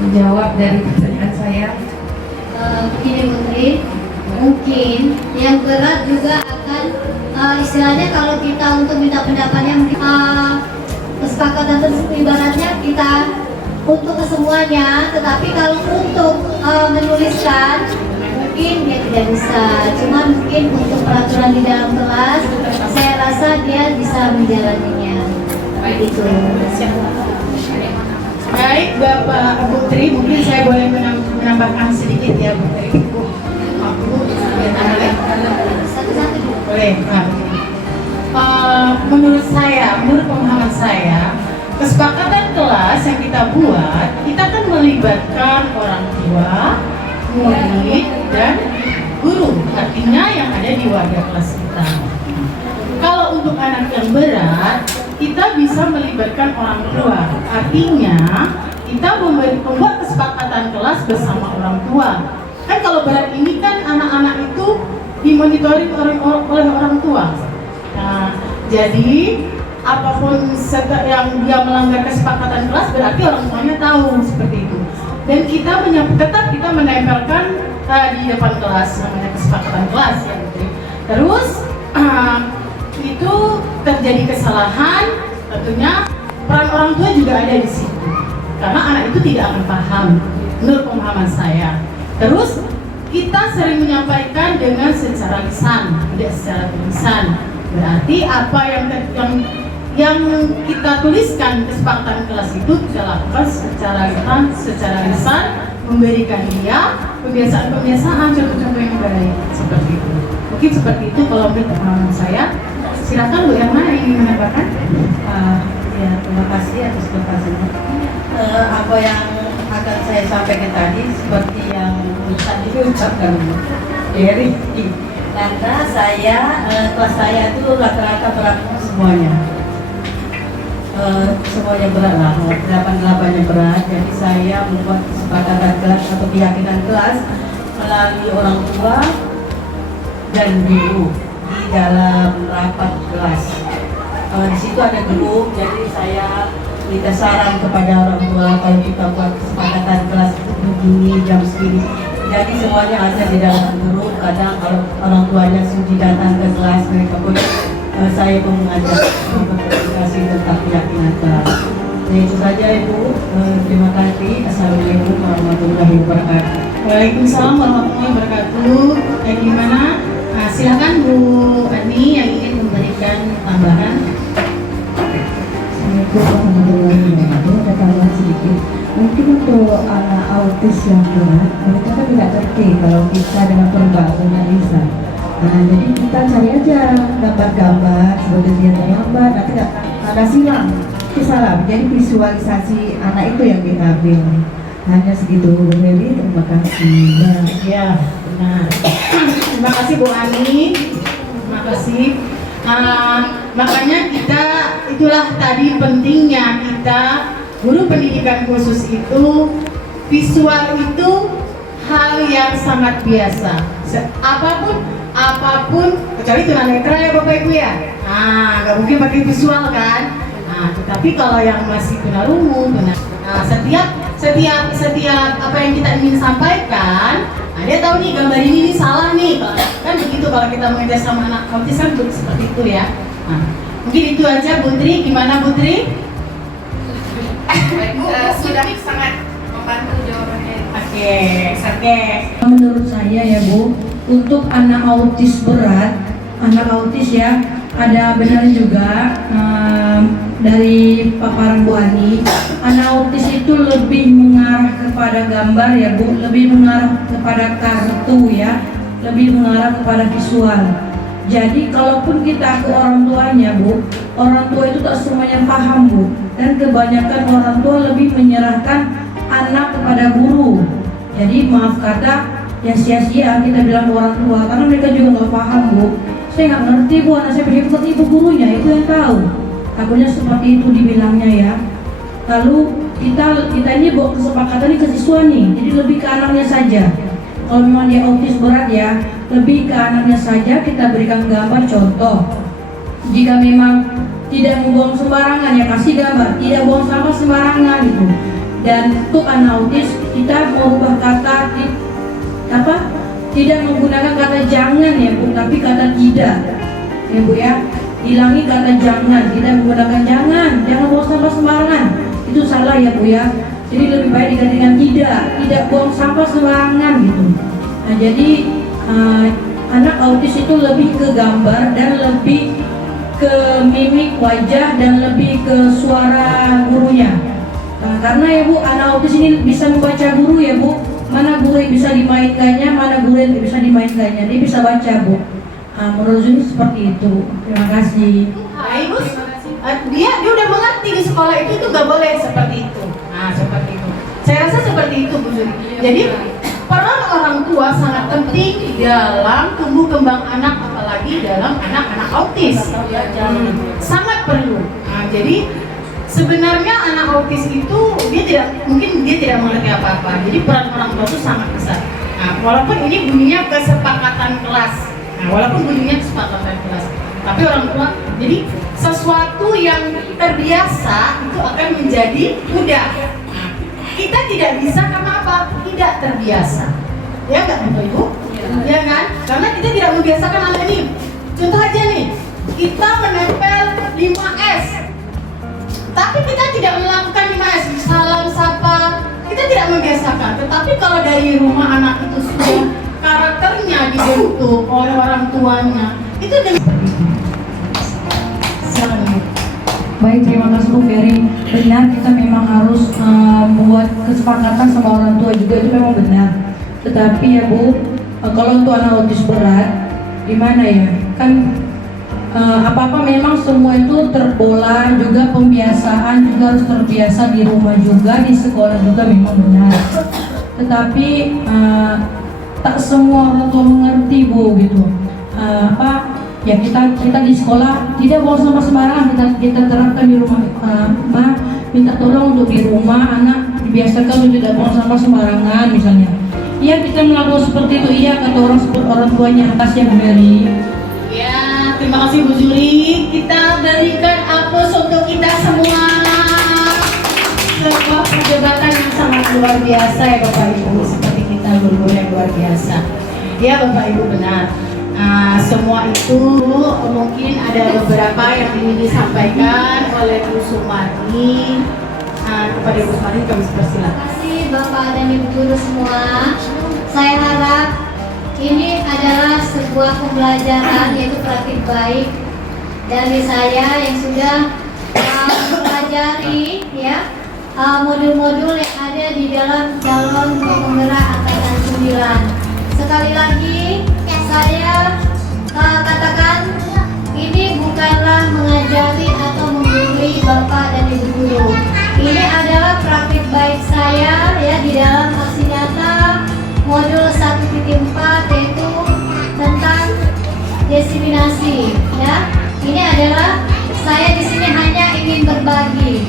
menjawab dari pertanyaan saya. Begini Putri, mungkin yang berat juga akan istilahnya kalau kita untuk minta pendapatnya mungkin kesepakatan tersebut ibaratnya kita untuk kesemuanya, tetapi kalau untuk menuliskan mungkin dia tidak bisa. Cuma mungkin untuk peraturan di dalam kelas, saya rasa dia bisa menjalaninya. Begitu. Baik Bapak Putri, mungkin saya boleh menambahkan sedikit ya Putri. Satu-satu dulu. Boleh. Menurut saya, menurut pemahaman saya, kesepakatan kelas yang kita buat, kita kan melibatkan orang tua, murid, dan guru. Artinya yang ada di wadah kelas kita. Kalau untuk anak yang berat, kita bisa melibatkan orang tua. Artinya kita membuat kesepakatan kelas bersama orang tua. Kan kalau berat ini kan anak-anak itu dimonitoring oleh orang tua. Nah, jadi apapun yang dia melanggar kesepakatan kelas berarti orang tuanya tahu seperti itu. Dan kita tetap kita menempelkan di depan kelas namanya kesepakatan kelas ya. Terus itu terjadi kesalahan, tentunya peran orang tua juga ada di situ. Karena anak itu tidak akan paham menurut pemahaman saya. Terus kita sering menyampaikan dengan secara lisan, tidak secara tulisan. Berarti apa yang kita tuliskan kesepakatan kelas itu kita lakukan secara lisan, memberikan dia kebiasaan-kebiasaan, contoh-contoh yang baik seperti itu. Mungkin seperti itu kalau menurut pengalaman saya. Silakan Bu yang mana yang ingin menambahkan? Ya, terima kasih atas pertanyaan. Apa yang akan saya sampaikan tadi seperti yang tadi diucapkan Eri. Karena saya kelas saya itu rata-rata berat semuanya. Semuanya berat lah, 88-nya berat. Jadi saya membuat kesepakatan kelas atau keyakinan kelas melalui orang tua dan guru di dalam rapat kelas. Di situ ada grup, jadi saya minta saran kepada orang tua kalau kita buat kesepakatan kelas begini jam segini. Jadi semuanya ada di dalam grup. Kadang kalau orang tuanya sudah datang ke kelas mereka pun saya pun mengajak berkomunikasi tentang keyakinan kelas. Jadi itu saja Ibu. Terima kasih. Assalamualaikum warahmatullahi wabarakatuh. Waalaikumsalam warahmatullahi wabarakatuh. Gimana? Silakan Bu Ani yang ingin memberikan tambahan. Assalamualaikum warahmatullahi wabarakatuh. Ada tambahan sedikit. Mungkin untuk anak autis yang berat, mereka kan tidak ngerti kalau kita dengan verbal dengan lisan. Nah, jadi kita cari aja gambar-gambar seperti dia terlambat, nanti ada silang. Itu salah. Jadi visualisasi anak itu yang kita ambil. Hanya segitu, Bu Meli. Terima kasih. Ya, benar. Terima kasih Bu Ani. Terima kasih. Makanya kita, itulah tadi pentingnya kita guru pendidikan khusus itu, visual itu hal yang sangat biasa. Apapun kecuali tunanetra ya Bapak Ibu ya. Nggak mungkin pakai visual kan. Tetapi kalau yang masih tunarungu, setiap apa yang kita ingin sampaikan, dia tahu nih gambar ini salah nih, kan begitu kalau kita mengajar sama anak autis kan seperti itu ya. Mungkin itu aja Bu Tri, gimana Bu Tri? Sudah sangat membantu jawabannya. Oke. Menurut saya ya Bu, untuk anak autis berat, anak autis ya, ada benar juga dari paparan Bu Ani, anak autis itu lebih mengarah kepada gambar ya Bu, lebih mengarah kepada kartu ya, lebih mengarah kepada visual. Jadi kalaupun kita ke orang tuanya Bu, orang tua itu tak semuanya paham Bu, dan kebanyakan orang tua lebih menyerahkan anak kepada guru. Jadi maaf kata, ya sia-sia kita bilang ke orang tua, karena mereka juga nggak paham Bu. Saya nggak ngerti Bu, anak saya pergi ke ibu gurunya, itu yang tahu. Takutnya seperti itu dibilangnya ya. Lalu kita ini bawa kesepakatan ini ke siswa nih, jadi lebih ke anaknya saja. Kalau memang dia autis berat ya, lebih ke anaknya saja kita berikan gambar contoh. Jika memang tidak membuang sembarangan ya kasih gambar, tidak buang sampah sembarangan gitu. Dan untuk anak autis kita merubah kata tidak menggunakan kata jangan ya Bu, tapi kata tidak ya Bu ya. Hilangi kata jangan, tidak menggunakan jangan buang sampah sembarangan, itu salah ya Bu ya. Jadi lebih baik diganti dengan tidak buang sampah sembarangan gitu. Nah jadi anak autis itu lebih ke gambar dan lebih ke mimik wajah dan lebih ke suara gurunya. Karena ya Bu, anak autis ini bisa membaca guru ya Bu, mana guru yang bisa dimainkannya, mana guru yang bisa dimainkannya, dia bisa baca Bu. Menurut Zuni seperti itu. Terima kasih. Ibu, dia udah mengerti di sekolah itu tuh nggak boleh seperti itu. Seperti itu. Saya rasa seperti itu Bu Zuni. Jadi peran orang tua sangat penting dalam tumbuh kembang anak, apalagi dalam anak-anak autis. Sangat perlu. Jadi sebenarnya anak autis itu mungkin dia tidak mengerti apa-apa. Jadi peran orang tua itu sangat besar. Walaupun ini bunyinya kesepakatan kelas. Tapi orang tua, jadi sesuatu yang terbiasa itu akan menjadi mudah. Kita tidak bisa karena apa? Tidak terbiasa. Ya nggak Bapak Ibu? Ya kan? Karena kita tidak membiasakan anak ini. Contoh aja nih, kita menempel 5S. Tapi kita tidak melakukan 5S, salam sapa. Kita tidak membiasakan. Tetapi kalau dari rumah anak itu sudah karakternya dibentuk oleh orang tuanya, itu dengan Baik, terima kasih Bu Ferry. Benar, kita memang harus membuat kesepakatan sama orang tua juga, itu memang benar. Tetapi ya Bu, kalau untuk anak autis berat, gimana ya? Kan apa-apa memang semua itu terpola, juga pembiasaan juga harus terbiasa di rumah juga, di sekolah juga memang benar. Tetapi tak semua orang tua mengerti Bu gitu. Ya kita di sekolah tidak buang sampah sembarangan, kita terapkan di rumah. Minta tolong untuk di rumah anak dibiasakan untuk tidak buang sampah sembarangan misalnya. Iya, kita melakukan seperti itu, iya kata orang tuanya. Atas ya Bu Meli. Ya, terima kasih Bu Juli. Kita berikan aplaus untuk kita semua. Sebuah perdebatan yang sangat luar biasa ya Bapak Ibu, seperti kita guru-guru yang luar biasa. Ya Bapak Ibu benar. Semua itu mungkin ada beberapa yang ingin disampaikan oleh Bu Sumarni. Kepada Bu Sumarni kami persilakan. Terima kasih Bapak dan Ibu guru semua. Saya harap ini adalah sebuah pembelajaran, yaitu praktik baik dari saya yang sudah mempelajari ya modul-modul yang ada di dalam calon penggerak angkatan 9. Sekali lagi saya katakan ini bukanlah mengajari atau menggurui Bapak dan Ibu guru. Ini adalah praktik baik saya ya di dalam aksi nyata modul 1.4 yaitu tentang diseminasi ya. Ini adalah saya di sini hanya ingin berbagi.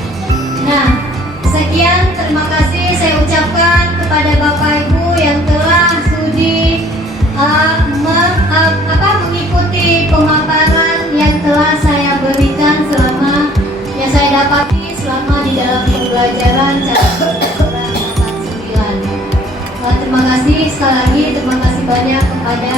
Nah, sekian, terima kasih saya ucapkan kepada Bapak Ibu yang telah sudi mengikuti pemaparan yang telah saya berikan selama yang saya dapati selama di dalam pembelajaran calon angkatan 9. Terima kasih sekali lagi, terima kasih banyak kepada